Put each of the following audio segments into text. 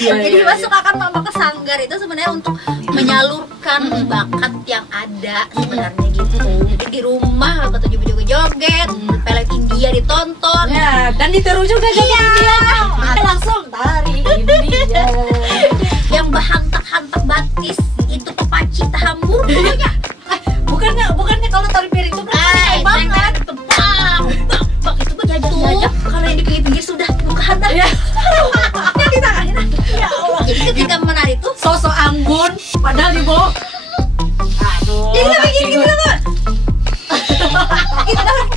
Jadi masuk akan mama ke sanggar itu sebenarnya untuk menyalurkan bakat yang ada sebenarnya gitu. Jadi di rumah kata baju-baju joget, pelet India ditonton. Ya, dan ditiru juga joget India. Langsung tari India. Yang berhantak-hantak batis itu kepaci tahambur pokoknya. Bukannya kalau tari piring itu banget tebang itu gue jajak kalau yang di pinggir-pinggir sudah buka hantar ya yang di tangan ya Allah. Jadi ketika menari itu sosok anggun padahal di bawah. Aduh, jadi kayak gini gitu kan gitu kan.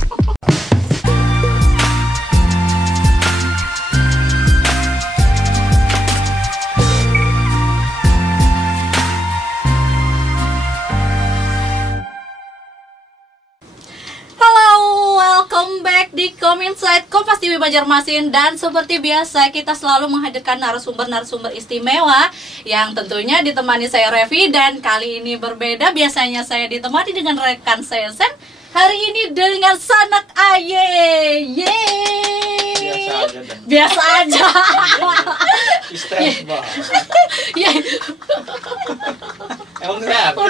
Welcome back di Kominsight Kompas TV Banjarmasin. Dan seperti biasa kita selalu menghadirkan narasumber-narasumber istimewa yang tentunya ditemani saya Revi. Dan kali ini berbeda, biasanya saya ditemani dengan rekan saya Sen. Hari ini dengan Sanak Aye. Yeay. Biasa aja. Ya. Emang kenapa?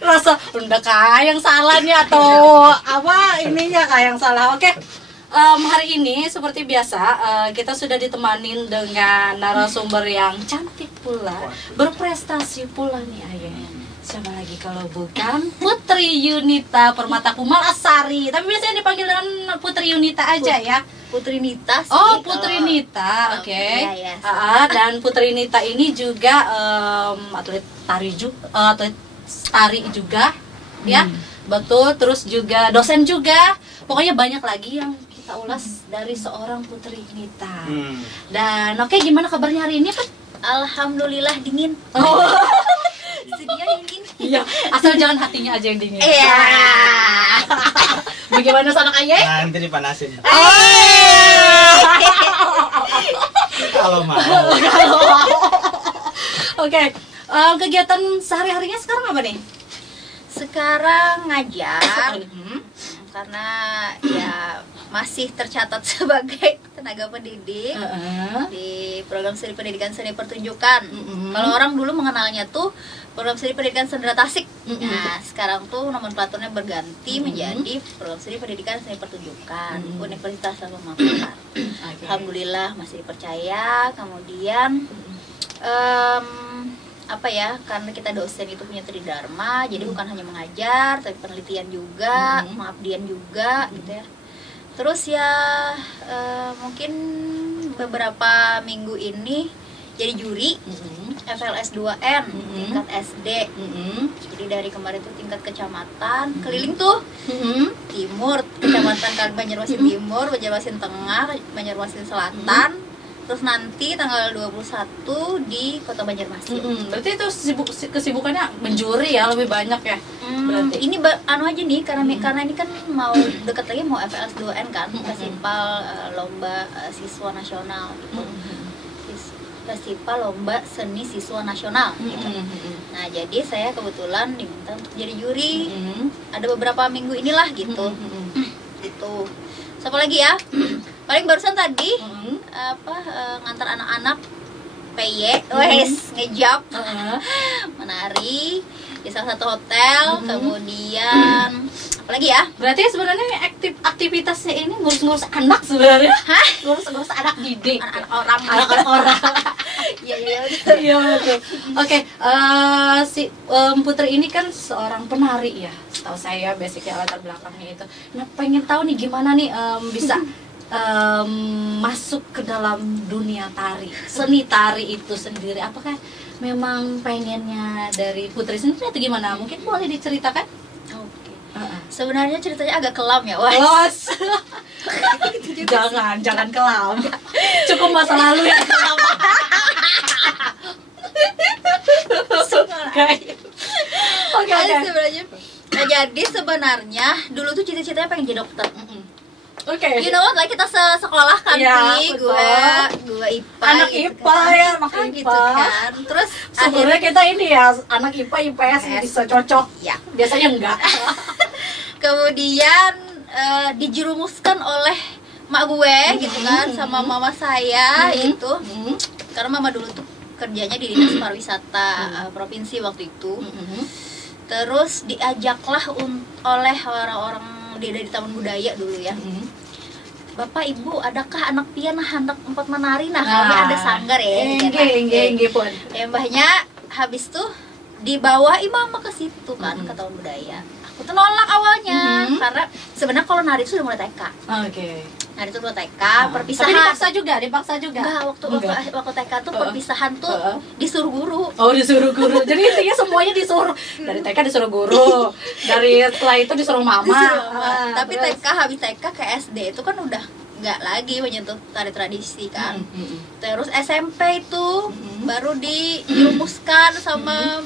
Rasa udah kayak yang salah nih atau apa ininya kayak yang salah. Oke. Hari ini seperti biasa kita sudah ditemanin dengan narasumber yang cantik pula, berprestasi pula nih Ayah. Siapa lagi kalau bukan Putri Yunita Permata Kumalasari. Tapi biasanya dipanggil dengan Putri Yunita aja ya. Putri Nita sih. Oh, Putri Nita. Oke. Iya, Dan Putri Nita ini juga atlet tari juga ya. Betul, terus juga dosen juga. Pokoknya banyak lagi yang kita ulas dari seorang Putri Nita. Dan oke, gimana kabarnya hari ini, Pak? Alhamdulillah dingin. Oh. Sedia dingin. Iya, asal jangan hatinya aja yang dingin. Iya. Bagaimana Sanak Ayah? Nanti dipanasin. Kalau mau. Oke, kegiatan sehari-harinya sekarang apa nih? Sekarang ngajar. Karena ya masih tercatat sebagai tenaga pendidik di program studi pendidikan seni pertunjukan. Kalau orang dulu mengenalnya tuh program studi pendidikan sendera Tasik. Nah, sekarang tuh nomenklaturnya berganti menjadi program studi pendidikan seni pertunjukan Universitas Al Makassar. Alhamdulillah masih dipercaya. Kemudian apa ya, karena kita dosen itu punya tridharma, jadi bukan hanya mengajar tapi penelitian juga, pengabdian juga gitu ya. Terus ya mungkin beberapa minggu ini jadi juri FLS 2N tingkat SD. Jadi dari kemarin itu tingkat kecamatan, keliling tuh timur, kecamatan Banjarmasin Timur, Banjarmasin Tengah, Banjarmasin Selatan. Terus nanti tanggal 21 di Kota Banjarmasin. Berarti itu kesibukannya menjuri ya, lebih banyak ya. Berarti ini anu aja nih karena ini kan mau deket lagi mau FLS 2N kan, festival lomba siswa nasional gitu. Festival lomba seni siswa nasional gitu. Nah, jadi saya kebetulan diminta untuk jadi juri. Ada beberapa minggu inilah gitu. Gitu. Siapa lagi ya? Paling barusan tadi ngantar anak-anak PY, ngejab, menari di salah satu hotel. Kemudian apa lagi ya? Berarti sebenarnya aktivitasnya ini ngurus-ngurus anak sebenarnya. Hah? Ngurus-ngurus anak didik, anak-anak orang. Iya betul. Oke, si Putri ini kan seorang penari ya. Setahu saya basicnya latar belakangnya itu. Nah, pengen tahu nih gimana nih bisa masuk ke dalam dunia tari, seni tari itu sendiri. Apakah memang pengennya dari Putri sendiri atau gimana? Mungkin boleh diceritakan? Oke. Sebenarnya ceritanya agak kelam ya, Jangan kelam. Cukup masa lalu yang kelam. Oke. Nah, jadi sebenarnya dulu tuh cita-citanya pengen jadi dokter. Oke. You know what, like kita sekolah kan nih, gue IPA, anak gitu IPA kan. ya, anak gitu IPA. kan. Terus sebenarnya kita ini ya anak IPA IPS bisa cocok. Ya. Biasanya enggak. Kemudian dijerumuskan oleh mak gue gitu kan, sama mama saya itu. Karena mama dulu tuh kerjanya di dinas pariwisata provinsi waktu itu. Terus diajaklah oleh orang-orang dari Taman Budaya dulu ya. Bapak Ibu, adakah anak pian hendak empat menari? Nah, kami ada sanggar ya. Enggak pun. Mbahnya habis tuh dibawa mama ke situ kan, ke Taman Budaya. Aku tuh nolak awalnya karena sebenarnya kalau nari itu sudah mulai TK. Nari itu mulai TK, perpisahan. Tapi dipaksa juga. Enggak, waktu TK tuh perpisahan tuh disuruh guru. Oh, disuruh guru. Jadi intinya semuanya disuruh. Dari TK disuruh guru. Dari setelah itu disuruh mama. Tapi TK habis TK ke SD itu kan udah nggak lagi menyentuh tari tradisi kan. Terus SMP itu baru dirumuskan sama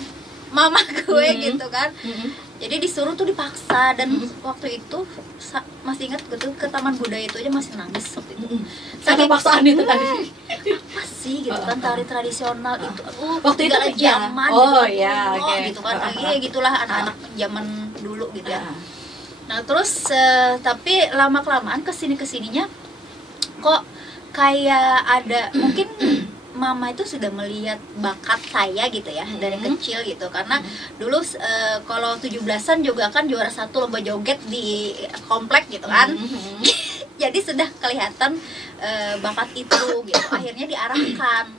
mama gue gitu kan. Jadi disuruh tuh dipaksa, dan waktu itu masih ingat gitu, ke Taman Budaya itu aja masih nangis waktu itu. Saking paksaan itu tadi. Apa sih gitu kan tari tradisional itu. Waktu itu zaman gitu kan. Gitulah anak-anak zaman dulu gitu ya. Nah, terus tapi lama-kelamaan kesininya kok kayak ada mungkin mama itu sudah melihat bakat saya gitu ya dari kecil gitu, karena dulu kalau 17-an juga kan juara 1 lomba joget di komplek gitu kan. Jadi sudah kelihatan bakat itu gitu, akhirnya diarahkan.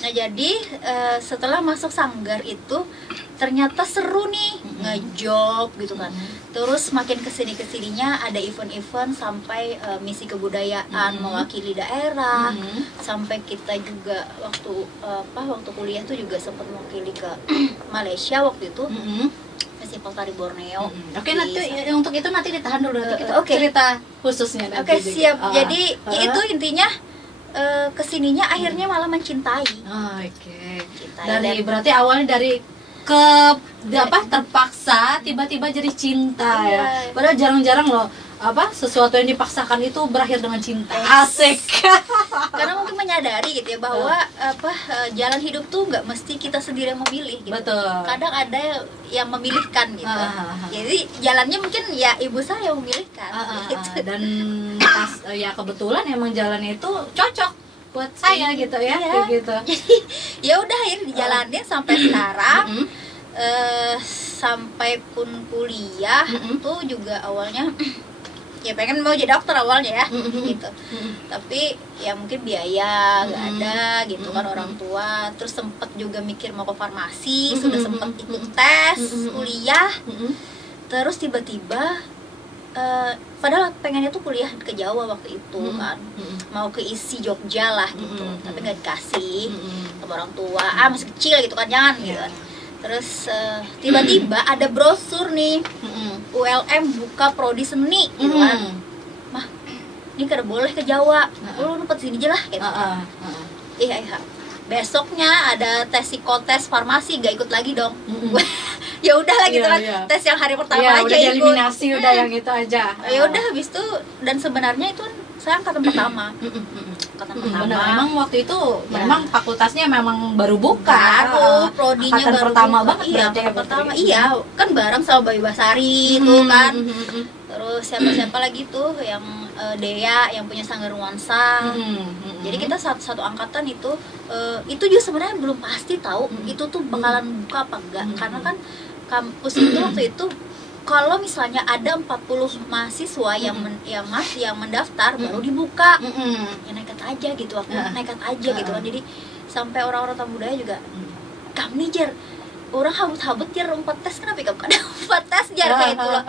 Nah, jadi setelah masuk sanggar itu ternyata seru nih, ngejob gitu kan. Terus makin kesininya ada event-event sampai misi kebudayaan mewakili daerah, sampai kita juga waktu kuliah tuh juga sempat mewakili ke Malaysia waktu itu. Festival Tari Borneo. Oke, nanti untuk itu nanti ditahan dulu, nanti kita cerita khususnya nanti. Oke, siap. Jadi itu intinya kesininya akhirnya malah mencintai. Dari berarti awalnya dari terpaksa tiba-tiba jadi cinta ya. Padahal jarang-jarang loh sesuatu yang dipaksakan itu berakhir dengan cinta. Asik. Karena mungkin menyadari gitu ya bahwa jalan hidup tuh nggak mesti kita sendiri yang memilih gitu. Betul. Kadang ada yang memilihkan gitu. Jadi jalannya mungkin ya ibu saya yang memilihkan gitu. Dan pas kebetulan emang jalannya itu cocok buat saya gitu ya, gitu. Jadi ya udah akhirnya dijalanin sampai sekarang. Sampai pun kuliah tuh juga awalnya ya pengen mau jadi dokter awalnya ya gitu. Tapi ya mungkin biaya nggak ada gitu kan orang tua. Terus sempet juga mikir mau ke farmasi, sudah sempet ikut tes kuliah. Terus tiba-tiba padahal pengennya tuh kuliah ke Jawa waktu itu kan, mau ke isi Jogja lah gitu, tapi nggak dikasih sama orang tua, masih kecil gitu kan, jangan gitu. Terus tiba-tiba ada brosur nih, ULM buka prodi seni gitu kan, mah ini kada boleh ke Jawa, lu numpet sini aja lah gitu. Iya. Besoknya ada tes psikotes farmasi, gak ikut lagi dong. Ya udahlah gitu kan, tes yang hari pertama aja udah ikut. Eliminasi udah yang itu aja. Ya udah habis itu, dan sebenarnya itu saya angkatan pertama. Benar, memang waktu itu memang fakultasnya memang baru buka. Prodinya angkatan baru pertama buka. banget Iya, berarti ya, pertama. Iya, kan bareng sama Bayu Basari itu kan. Terus siapa lagi tuh yang Dea yang punya Sanggar Nuansa. Jadi kita satu angkatan itu juga sebenarnya belum pasti tahu itu tuh bakalan buka apa enggak. Karena kan kampus itu waktu itu kalau misalnya ada 40 mahasiswa yang mendaftar baru dibuka. Ya nekat aja gitu, aku nekat aja gitu kan. Jadi sampai orang-orang Taman Budaya juga kamu nih Jer, orang habut-habut Jer 4 tes, kenapa kamu ada 4 tes Jer kayak itu loh.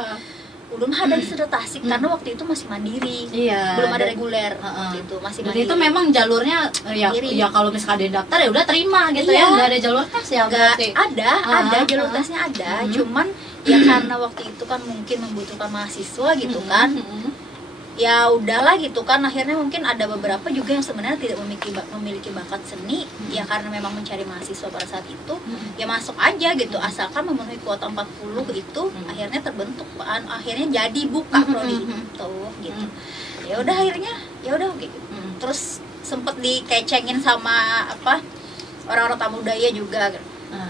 Belum ada disertasi karena waktu itu masih mandiri, belum ada reguler gitu, masih mandiri. Itu memang jalurnya ya kalau misalnya ada daftar ya udah terima gitu ya, nggak ada jalur tes ya berarti. Ada jalur tesnya ada, cuman ya karena waktu itu kan mungkin membutuhkan mahasiswa gitu kan. Ya udahlah gitu kan, akhirnya mungkin ada beberapa juga yang sebenarnya tidak memiliki bakat seni, ya karena memang mencari mahasiswa pada saat itu, ya masuk aja gitu, asalkan memenuhi kuota 40 itu, akhirnya terbentuk, akhirnya jadi buka prodi itu gitu. Ya udah akhirnya ya udah gitu. Terus sempet dikecengin sama orang-orang Taman Budaya juga,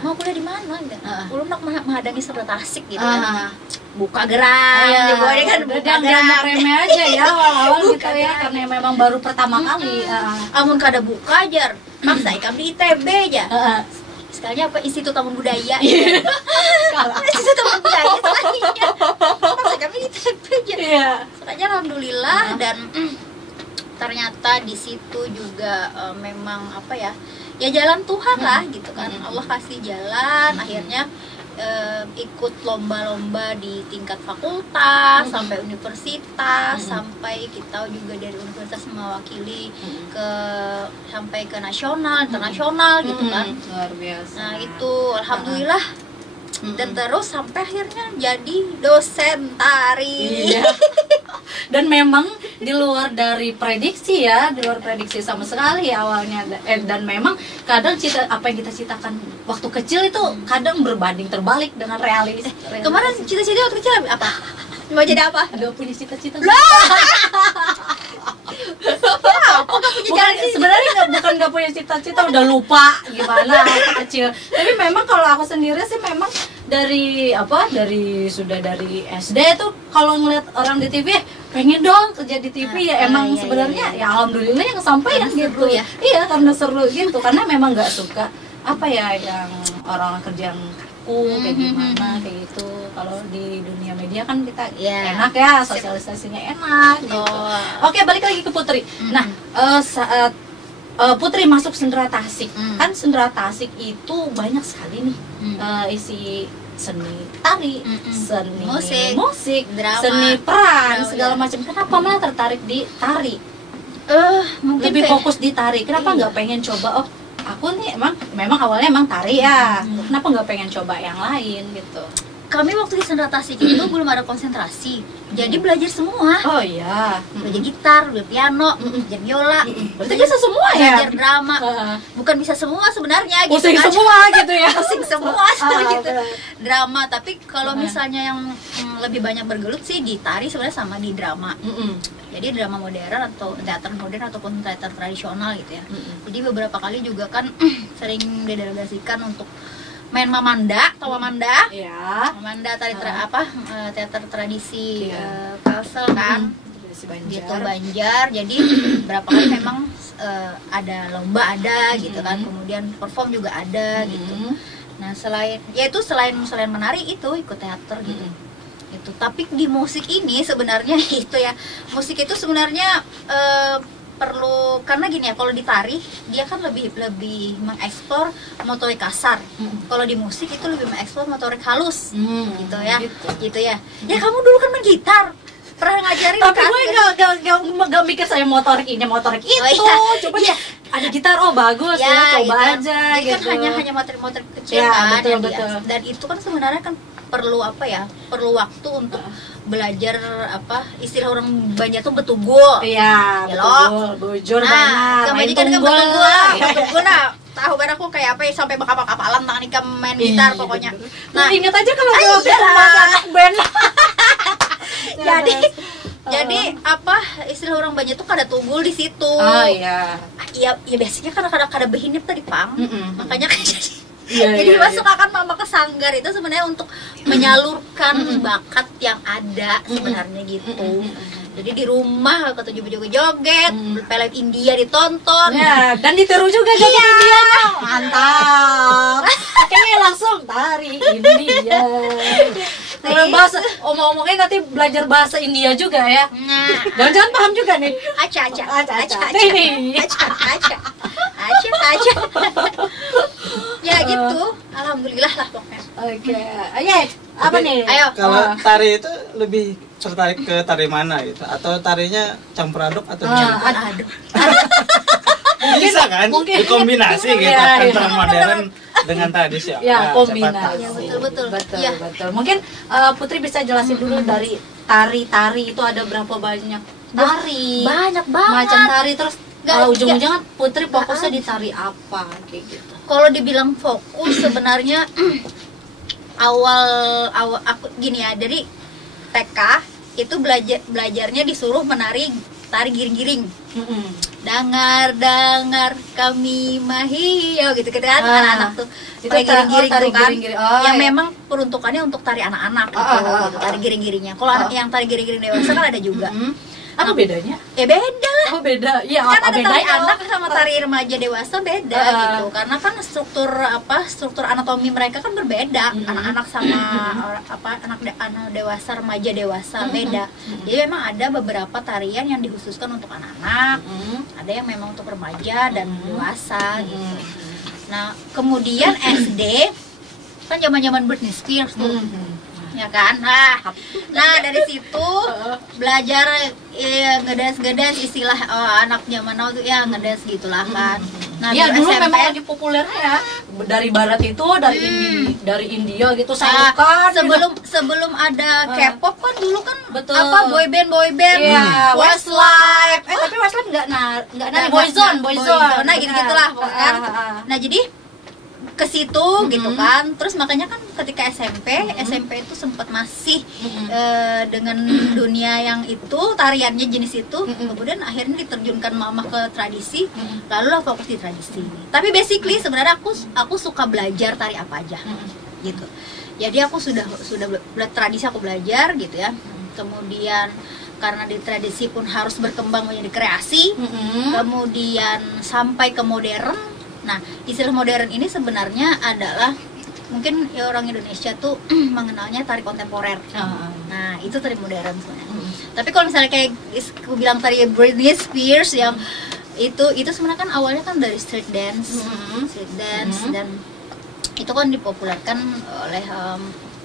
mau kuliah di mana gitu. Belum nak menghadangi Serta Tasik gitu kan. buka gerak, dia kan buka gerak remeh aja ya awal-awal gitu ya, karena memang baru pertama kali. Amun kada buka ajar, maksa ikam di ITB aja. Sekalinya apa Institut Taman Budaya. Institut Taman Budaya sekalinya. Maksa kami di ITB aja. Sekalinya alhamdulillah dan ternyata di situ juga memang apa ya? Ya jalan Tuhan lah gitu kan. Allah kasih jalan, akhirnya ikut lomba-lomba di tingkat fakultas sampai universitas, sampai kita juga dari universitas mewakili sampai ke nasional, internasional gitu kan. Luar biasa. Nah itu alhamdulillah. Dan terus sampai akhirnya jadi dosen tari. Iya. Dan memang di luar dari prediksi ya, di luar prediksi sama sekali awalnya. Dan memang kadang apa yang kita citakan waktu kecil itu kadang berbanding terbalik dengan realis. Kemarin cita-cita waktu kecil apa? Mau jadi apa? Gak punya cita-cita. Bukan sebenarnya bukan gak punya cita-cita, udah lupa gimana waktu kecil. Tapi memang kalau aku sendiri sih memang dari SD tuh kalau ngeliat orang di TV pengen dong kerja di TV ya emang sebenarnya ya alhamdulillah yang kesampaian gitu ya. Iya karena seru gitu, karena memang nggak suka apa ya yang orang kerja yang kayak gimana kayak gitu. Kalau di dunia media kan kita enak ya, sosialisasinya enak gitu. Oke, balik lagi ke Putri. Nah, saat Putri masuk Sendera Tasik, kan Sendera Tasik itu banyak sekali nih isi seni tari, seni musik, drama, seni peran, segala macam. Kenapa malah tertarik di tari? Mungkin lebih fokus di tari. Kenapa nggak pengen coba? Aku nih memang awalnya emang tari ya. Kenapa nggak pengen coba yang lain gitu? Kami waktu di Sendera Tasik itu belum ada konsentrasi, jadi belajar semua. Oh iya. Belajar gitar, belajar piano, belajar biola. Berarti bisa semua ya? Belajar drama. Bukan bisa semua sebenarnya. Pusing gitu kan. semua gitu ya? Pusing semua gitu. Drama, tapi kalau misalnya yang lebih banyak bergelut sih di tari sebenarnya sama di drama. Jadi drama modern atau teater modern ataupun teater tradisional gitu ya. Jadi beberapa kali juga kan sering didelegasikan untuk main Mamanda, tau Mamanda? Iya. Mamanda tari teater tradisi Kalsel kan, gitu Banjar. Jadi berapa kali memang ada lomba gitu kan, kemudian perform juga ada gitu. Nah selain menari itu ikut teater gitu. Itu tapi di musik ini sebenarnya itu ya, musik itu sebenarnya perlu, karena gini ya, kalau di tari dia kan lebih mengeksplor motorik kasar. Kalau di musik itu lebih mengeksplor motorik halus, gitu ya. Ya kamu dulu kan main gitar, pernah ngajarin. Tapi gue gak mikir saya motorik ini motorik itu. Coba ya ada gitar, bagus ya, coba gitu. aja. Jadi gitu. kan hanya motorik kecil ya, kan. betul. Dan itu kan sebenarnya kan perlu perlu waktu untuk belajar istilah orang Banjar tuh betugul. Iya, betul. Bujur banget. Main tunggul. Betugul nah. Tahu kan aku kayak apa ya, sampai bakal-bakalan tangan ikam main gitar pokoknya. Nah, ingat aja kalau waktu anak band. Jadi istilah orang Banjar tuh kada tunggul di situ. Oh iya. Ya biasanya kada behinip tadi pang. Makanya kayak jadi masuk akan mama ke sanggar itu sebenarnya untuk menyalurkan bakat yang ada sebenarnya gitu. Jadi di rumah ketujuh joget, film India ditonton. Ya, dan ditiru juga joget Indianya. Mantap. Kayaknya langsung tari India. Kalau bahasa omong-omongnya nanti belajar bahasa India juga ya. Jangan paham juga nih. Aca. Ya gitu, alhamdulillah lah pokoknya. Oke, apa nih? Ayo. Kalau tari itu lebih tertarik ke tari mana gitu? Atau tarinya campur aduk atau gimana? Aduk. Bisa kan? Dikombinasi gitu antara modern dengan tradisional. Ya, kombinasi. Ya, betul. Betul. Mungkin Putri bisa jelasin dulu dari tari itu ada berapa banyak tari? Banyak banget. Macam tari, terus ujung-ujungnya Putri fokusnya di tari apa kayak gitu. Kalau dibilang fokus sebenarnya awal aku gini ya, dari TK itu belajarnya disuruh menari tari giring-giring. Dengar kami mahio gitu kan anak-anak tuh Itu tari giring-giring tari tuh kan. giring-giring. Oh, yang iya. memang peruntukannya untuk tari anak-anak gitu, tari giring-giringnya. Kalau yang tari giring-giring dewasa kan ada juga. Apa bedanya? Beda lah. Oh beda, iya Kan apa ada tari bedanya? anak sama tari remaja dewasa beda gitu, karena kan struktur anatomi mereka kan berbeda. Anak-anak sama anak dewasa, remaja dewasa beda. Jadi memang ada beberapa tarian yang dikhususkan untuk anak-anak, ada yang memang untuk remaja dan dewasa gitu. Nah kemudian SD kan zaman-zaman Britney Spears tuh, ya kan. Nah dari situ belajar ngedance istilah anak zaman now tuh ya ngedance gitulah kan. Nah Iya dulu SMP, memang lagi populernya ya dari barat itu dari India gitu salukan sebelum ada K-pop kan dulu kan Betul. apa boyband Iya, Westlife. tapi Westlife nggak nari Boyzone. Nah gitu-gitulah pokoknya. Nah jadi ke situ gitu kan. Terus makanya kan ketika SMP itu sempat masih dengan dunia yang itu, tariannya jenis itu, kemudian akhirnya diterjunkan mama ke tradisi, lalu lah fokus di tradisi. Tapi basically sebenarnya aku suka belajar tari apa aja gitu. Jadi aku sudah tradisi aku belajar gitu ya. Kemudian karena di tradisi pun harus berkembang menjadi kreasi, kemudian sampai ke modern. Nah, istilah modern ini sebenarnya adalah mungkin ya orang Indonesia tuh mengenalnya tari kontemporer. Nah, itu tari modern sebenarnya. Tapi kalau misalnya kayak aku bilang tari Britney Spears yang itu sebenarnya kan awalnya kan dari street dance, dan itu kan dipopulerkan oleh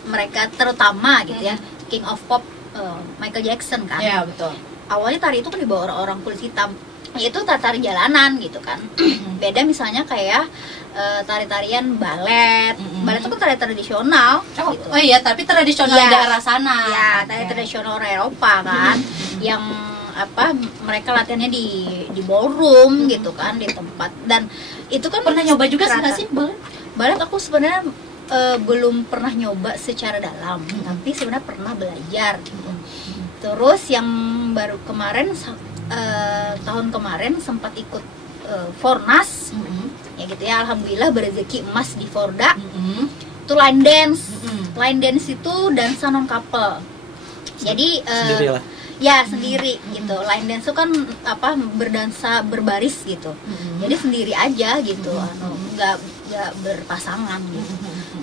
mereka terutama gitu ya, King of Pop Michael Jackson kan. Iya betul. Awalnya tari itu kan dibawa orang kulit hitam, yaitu tari jalanan gitu kan. Beda misalnya kayak tari-tarian balet. Balet itu kan tari tradisional gitu. Oh iya, tapi tradisional Iya. daerah sana. Ya, tari tradisional orang Eropa kan, yang mereka latihannya di ballroom gitu kan, di tempat. Dan itu kan Pernah nyoba juga sih nggak kerasa. sih balet? Balet aku sebenarnya belum pernah nyoba secara dalam, tapi sebenarnya pernah belajar gitu. Terus yang baru kemarin tahun kemarin sempat ikut Fornas, ya gitu ya, alhamdulillah berezeki emas di Forda. Itu line dance. Line dance itu dansa non couple. Jadi Sendiri lah. ya sendiri gitu. Line dance itu kan berdansa berbaris gitu. Jadi sendiri aja gitu, nggak berpasangan gitu.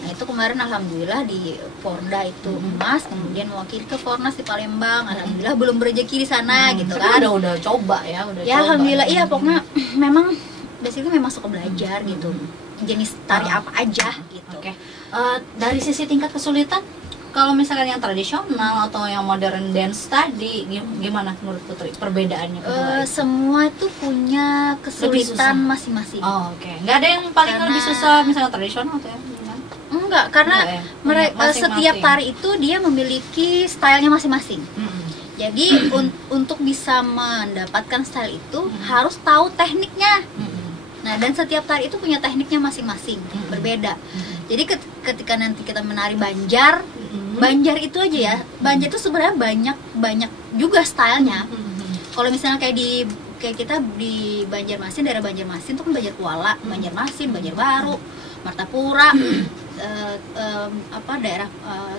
Nah itu kemarin alhamdulillah di Forda itu emas, kemudian mewakili ke Fornas di Palembang. Alhamdulillah belum berrezeki di sana gitu kan. Udah coba ya, Ya alhamdulillah iya, pokoknya memang basically memang suka belajar gitu. Jenis tari apa aja gitu. Oke. Dari sisi tingkat kesulitan, kalau misalkan yang tradisional atau yang modern dance tadi, gimana menurut Putri perbedaannya kedua? Semua itu punya kesulitan susah. masing-masing. Oh, oke. Nggak ada yang paling Karena- lebih susah misalnya tradisional atau yang gimana? Enggak, karena Enggak ya? mereka Masing-masing. setiap tari itu dia memiliki stylenya masing-masing. Jadi untuk bisa mendapatkan style itu harus tahu tekniknya. Nah, dan setiap tari itu punya tekniknya masing-masing, berbeda. Jadi ketika nanti kita menari Banjar, Banjar itu aja ya. Banjar itu sebenarnya banyak juga stylenya. Kalau misalnya kayak kita di Banjarmasin, daerah Banjarmasin itu kan Banjar Kuala, Banjarmasin, Banjarbaru, Martapura, daerah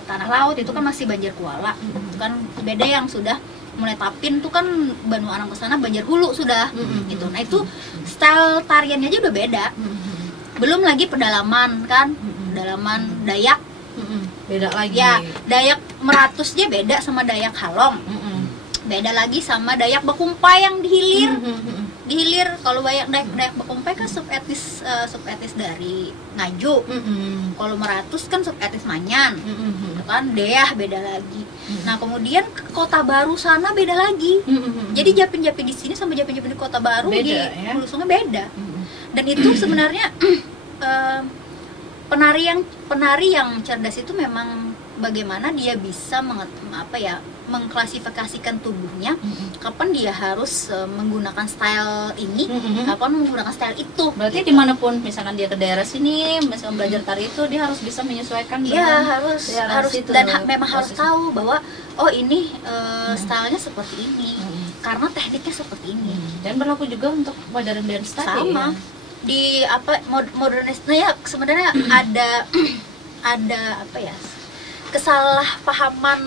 Tanah Laut itu kan masih Banjar Kuala. Itu kan beda. Yang sudah mulai Tapin tuh kan Banu Anang ke sana Banjar Hulu sudah gitu. Nah itu style tariannya aja udah beda. Belum lagi pedalaman kan, pedalaman Dayak. Beda lagi. Ya, Dayak Meratusnya beda sama Dayak Halong. Beda lagi sama Dayak Bakumpai yang di hilir. Di hilir kalau Dayak Bakumpai kan subetnis dari Ngaju. Kalau Meratus kan subetnis Manyan. Itu kan Deah beda lagi. Nah, kemudian ke Kota Baru sana beda lagi. Jadi Japin-Japin di sini sama Japin-Japin di Kota Baru Beda, di ya? Hulu Sungai beda. Dan itu sebenarnya penari yang cerdas itu memang bagaimana dia bisa mengklasifikasikan tubuhnya, kapan dia harus menggunakan style ini, kapan menggunakan style itu. Berarti gitu. dimanapun misalkan dia ke daerah sini, misalkan belajar tari itu dia harus bisa menyesuaikan Iya, dengan harus situ, dan memang harus posisi. tahu bahwa oh ini stylenya seperti ini. karena tekniknya seperti ini. Dan berlaku juga untuk modern dance tadi. Sama Ya? di apa modern dance. Nah ya sebenarnya ada apa ya, kesalahpahaman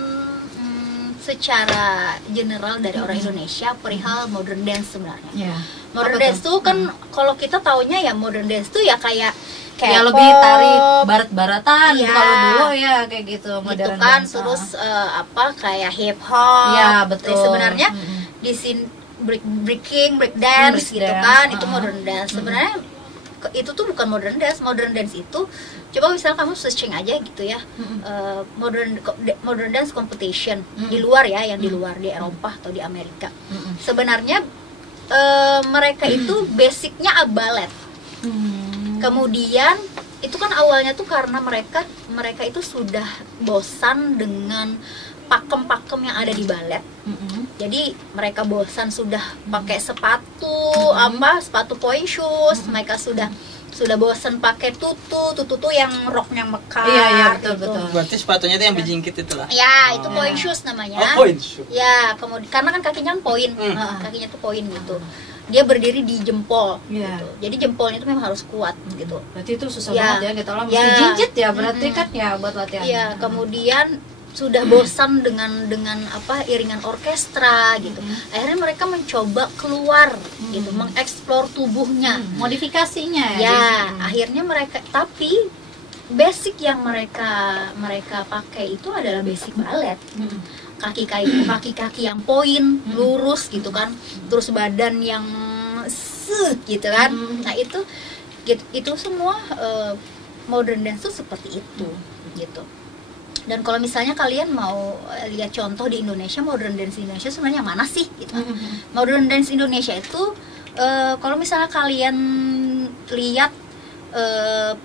secara general dari orang Indonesia perihal modern dance sebenarnya. Ya. Modern dance tuh kan kalau kita taunya ya modern dance tuh ya kayak Ya lebih tarik barat-baratan Iya. kalau dulu ya kayak gitu gitu modern kan, dance. terus apa kayak hip hop. Ya, betul. Sebenarnya di sini breaking, break dance Break gitu dance, kan, itu modern dance. Sebenarnya itu tuh bukan modern dance. Modern dance itu coba misalnya kamu searching aja gitu ya, modern dance competition di luar ya, yang di luar di Eropa atau di Amerika. Sebenarnya mereka itu basicnya ballet. Kemudian itu kan awalnya tuh karena mereka itu sudah bosan dengan pakem-pakem yang ada di balet. Jadi mereka bosan sudah pakai sepatu sepatu point shoes. Mereka sudah bosan pakai tutu yang roknya mekar. Iya, betul, gitu. betul. Berarti sepatunya itu yang bijingkit itulah. Ya, itu point shoes namanya. Oh, point shoes. Ya, kemudian karena kan kakinya kan poin, kakinya tuh poin gitu. Dia berdiri di jempol, Iya. gitu. Jadi jempolnya itu memang harus kuat, gitu. Berarti itu susah Ya. banget ya kita mesti Ya. jinjit ya berarti kan ya buat latihan. Iya, kemudian sudah bosan dengan apa iringan orkestra gitu. Akhirnya mereka mencoba keluar gitu, mengeksplor tubuhnya. Modifikasinya Ya, biasanya. akhirnya mereka, tapi basic yang mereka pakai itu adalah basic balet. Kaki-kaki yang poin, lurus gitu kan. Terus badan yang set gitu kan. Nah, itu semua modern dance tuh seperti itu gitu. Dan kalau misalnya kalian mau lihat contoh di Indonesia, modern dance di Indonesia sebenarnya mana sih gitu. Modern dance Indonesia itu kalau misalnya kalian lihat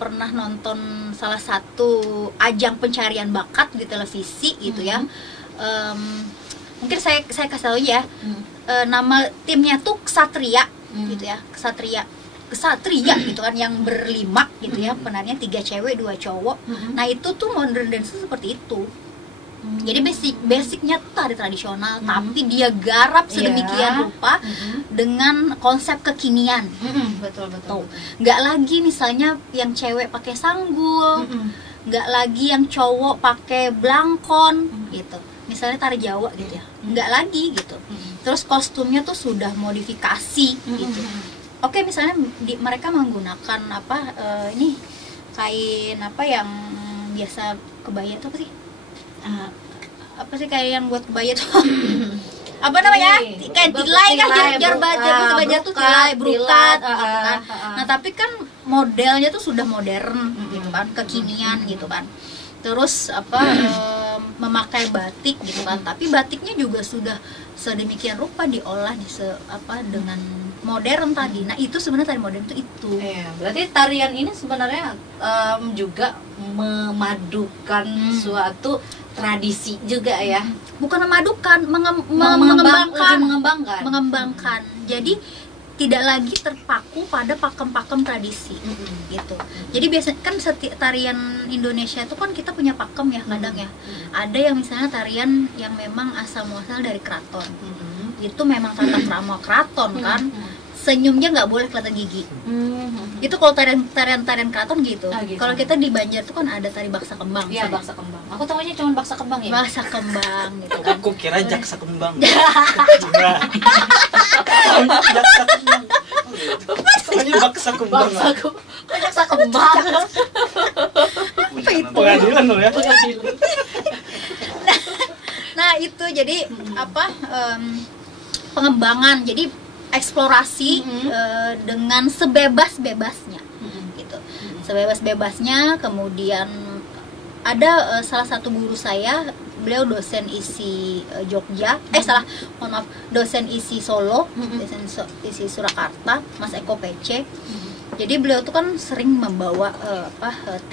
pernah nonton salah satu ajang pencarian bakat di televisi gitu ya, mungkin saya kasih tahu ya, nama timnya tuh Ksatria gitu ya, Ksatria gitu kan, yang berlima gitu ya, penarinya 3 cewek 2 cowok. Nah itu tuh modern dance seperti itu. Jadi basicnya tuh tari tradisional, tapi dia garap sedemikian rupa dengan konsep kekinian. Betul. Nggak lagi misalnya yang cewek pakai sanggul, nggak lagi yang cowok pakai blangkon gitu. Misalnya tari Jawa gitu ya, nggak lagi gitu. Terus kostumnya tuh sudah modifikasi gitu. Oke, misalnya mereka menggunakan ini kain apa yang biasa kebaya itu apa sih? Apa sih kayak yang buat kebaya tuh? Apa namanya? Kayak tilai kan, jar baja tuh tilai, brukat gitu kan. Nah, tapi kan modelnya tuh sudah modern gitu kan, kekinian gitu kan. Terus memakai batik gitu kan, tapi batiknya juga sudah sedemikian rupa diolah dengan modern tadi. Nah, itu sebenarnya tari modern itu. Iya, berarti tarian ini sebenarnya juga memadukan suatu tradisi juga ya. Bukan memadukan, mengembangkan. Jadi tidak lagi terpaku pada pakem-pakem tradisi gitu. Jadi biasanya kan tarian Indonesia itu kan kita punya pakem ya kadang ya. Ada yang misalnya tarian yang memang asal muasal dari keraton. Itu memang tata krama keraton kan. Senyumnya nggak boleh kelihatan gigi. Itu kalau tarian keraton gitu. Gitu. Kalau kita di Banjar tuh kan ada tari baksa kembang. Iya, misalnya. baksa kembang. Aku tahunya cuma baksa kembang ya. Baksa kembang gitu kan. Aku kira jaksa kembang. Enggak. Jaksa kembang. Soalnya baksa kembang. Baksa kembang. Apa itu? Pengadilan loh ya. Nah, itu jadi pengembangan. Jadi eksplorasi dengan sebebas-bebasnya gitu. Sebebas-bebasnya. Kemudian ada salah satu guru saya, beliau dosen isi Jogja, dosen isi Solo, dosen isi Surakarta, Mas Eko PC. Jadi beliau tuh kan sering membawa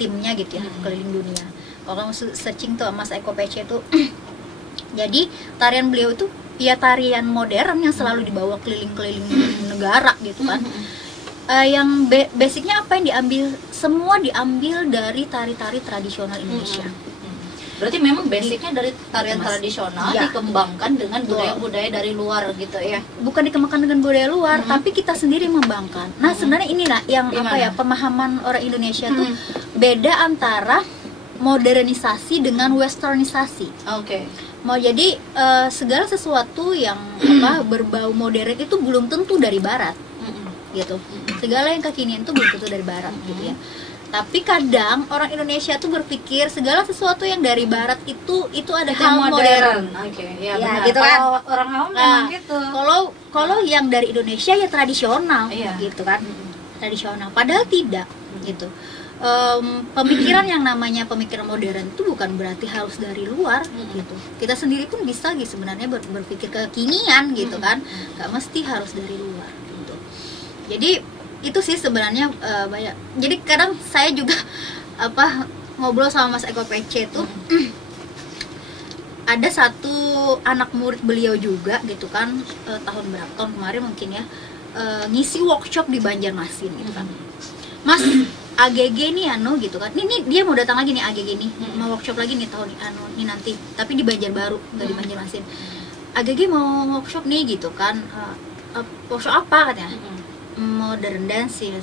timnya gitu ya keliling dunia. Kalau kamu searching tuh Mas Eko PC tuh jadi tarian beliau itu ya tarian modern yang selalu dibawa keliling-keliling negara gitu kan. Yang basicnya apa yang diambil? Semua diambil dari tari-tari tradisional Indonesia. Berarti memang basicnya dari tarian Mas. tradisional Iya. dikembangkan dengan Betul. budaya-budaya dari luar gitu ya. Bukan dikembangkan dengan budaya luar, tapi kita sendiri membangkan. Nah, sebenarnya inilah yang apa Gimana? ya, pemahaman orang Indonesia tuh beda antara modernisasi dengan westernisasi. Oke. Mau jadi segala sesuatu yang apa berbau modern itu belum tentu dari barat gitu. Segala yang kekinian itu belum tentu dari barat gitu ya. Tapi kadang orang Indonesia tuh berpikir segala sesuatu yang dari barat itu ada hal modern. Oke, Ya, benar. gitu kan. Kalau orang awam Nah, memang gitu. Kalau yang dari Indonesia ya tradisional Iya. gitu kan. Tradisional padahal tidak gitu. Pemikiran yang namanya pemikiran modern itu bukan berarti harus dari luar gitu. Kita sendiri pun bisa gitu sebenarnya berpikir kekinian gitu kan. Gak mesti harus dari luar gitu. Jadi itu sih sebenarnya banyak. Jadi kadang saya juga apa ngobrol sama Mas Eko PC tuh ada satu anak murid beliau juga gitu kan, tahun berapa, tahun kemarin mungkin ya, ngisi workshop di Banjarmasin gitu kan. Mas, AGG nih anu gitu kan, ini dia mau datang lagi nih AGG nih, mau workshop lagi nih tahun anu ini nanti, tapi di Banjarbaru, nggak di Banjarmasin. AGG mau workshop nih gitu kan, workshop apa katanya? Modern dance ya.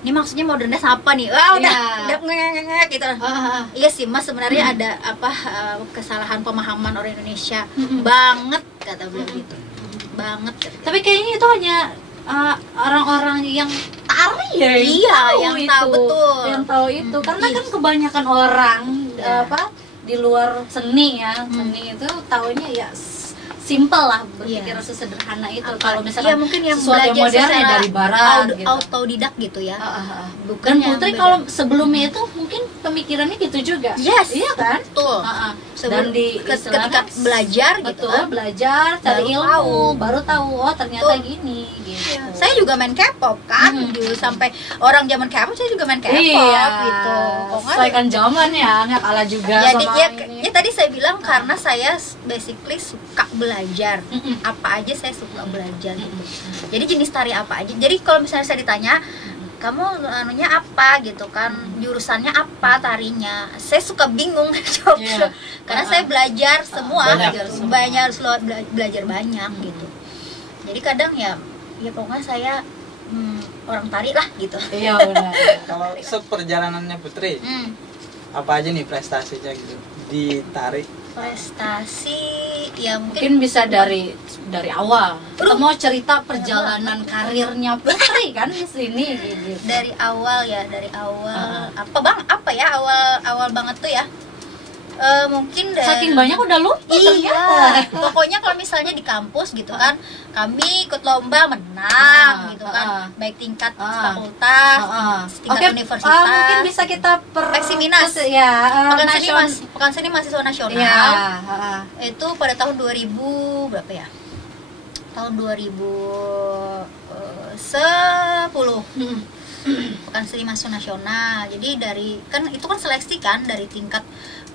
Ini maksudnya modern dance apa nih? Wah udah ngek gitu. Iya sih Mas, sebenarnya ada apa kesalahan pemahaman orang Indonesia banget kata beliau gitu. Banget. Tapi kayaknya itu hanya orang-orang yang tari ya. Iya, yang tahu itu. betul. Yang tahu itu karena kan kebanyakan orang apa di luar seni ya. Seni itu taunya ya simple lah, berpikir sesederhana itu. Kalau misalnya mungkin yang sesuatu yang belajar modern ya secara dari barat gitu. autodidak gitu ya. Bukan yang Putri beda. kalau sebelumnya itu mungkin pemikirannya gitu juga. Yes. Iya kan? Betul. Dan di ketika belajar gitu betul, kan. belajar, cari Baru ilmu, tahu. baru tahu oh ternyata Betul. gini gitu. Saya juga main K-pop kan, dulu sampai orang zaman K-pop saya juga main K-pop gitu. Kok nggak Sesuaikan zaman ya, nggak kalah juga jadi sama ya, ini. ya tadi saya bilang karena saya basically suka belajar. Apa aja saya suka belajar gitu. Jadi jenis tari apa aja. Jadi kalau misalnya saya ditanya, kamu anunya apa gitu kan, jurusannya apa tarinya, saya suka bingung jawab. Iya. Karena saya belajar semua, Banyak. harus belajar banyak gitu. Jadi kadang ya pokoknya saya orang tari lah gitu. Iya benar. Kalau seperjalanannya Putri, apa aja nih prestasinya gitu di tari? Prestasi ya Mungkin bisa dari awal. Kita mau cerita perjalanan karirnya Putri kan di sini gitu. dari awal apa ya awal banget tuh ya. Mungkin dari Saking banyak udah lupa iya, ternyata. pokoknya kalau misalnya di kampus gitu kan, kami ikut lomba menang gitu kan, baik tingkat fakultas, tingkat universitas. Mungkin bisa kita Peksiminas. ya, Pekan Seni Mahasiswa Nasional. Iya, Itu pada tahun 2000 berapa ya? Tahun 2010. Pekan Seni Mahasiswa Nasional. Jadi kan itu kan seleksi kan dari tingkat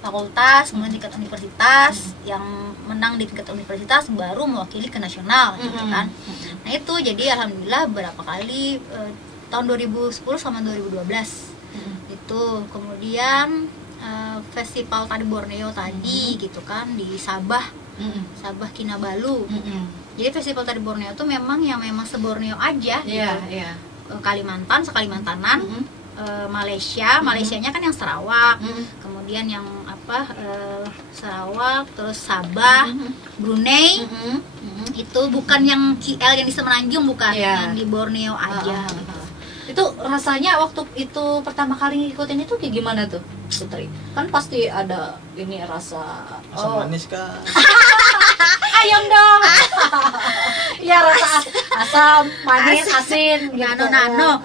fakultas, kemudian tingkat universitas, yang menang di tingkat universitas baru mewakili ke nasional gitu kan. Nah itu jadi alhamdulillah berapa kali tahun 2010 sama 2012 itu. Kemudian festival tari Borneo tadi gitu kan di Sabah Kinabalu. Jadi festival tari Borneo itu memang se-Borneo aja gitu. Kalimantan, sekalimantanan, Malaysianya kan yang Sarawak, kemudian yang Sarawak, terus Sabah, Brunei, itu bukan yang KL yang di Semenanjung, bukan, yang di Borneo aja. Itu rasanya waktu itu pertama kali ngikutin itu kayak gimana tuh Putri? Kan pasti ada ini rasa Asam manis kah? ayam dong. Ya rasa asam, manis, asin, gitu. Nano.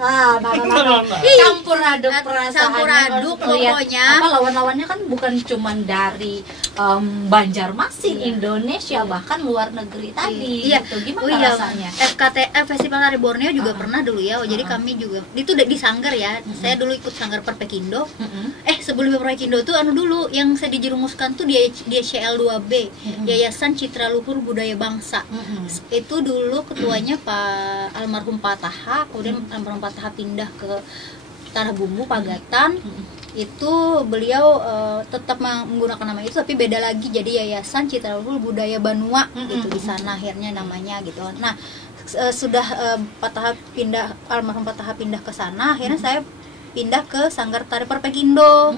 Campur aduk perasaannya. Campur aduk pokoknya. Apa lawan-lawannya kan bukan cuman dari Banjarmasin, Indonesia, bahkan luar negeri tadi. Iya. Gitu. Gimana rasanya? FKTF Festival Tari Borneo juga pernah dulu ya. Jadi kami juga itu di Sanggar ya. Saya dulu ikut Sanggar Perpekindo. Sebelum Perpekindo tuh dulu yang saya dijerumuskan tuh dia CL2B, Yayasan Citra Luhur Budaya Bangsa. Itu dulu ketuanya Pak almarhum Pak Taha, kemudian almarhum Pak Taha pindah ke Tanah Bumbu Pagatan. itu beliau tetap menggunakan nama itu tapi beda lagi, jadi Yayasan Citra Luhur Budaya Banua gitu di sana akhirnya namanya gitu. Nah sudah almarhum Pak Taha pindah ke sana, akhirnya saya pindah ke Sanggar Tari Perpekindo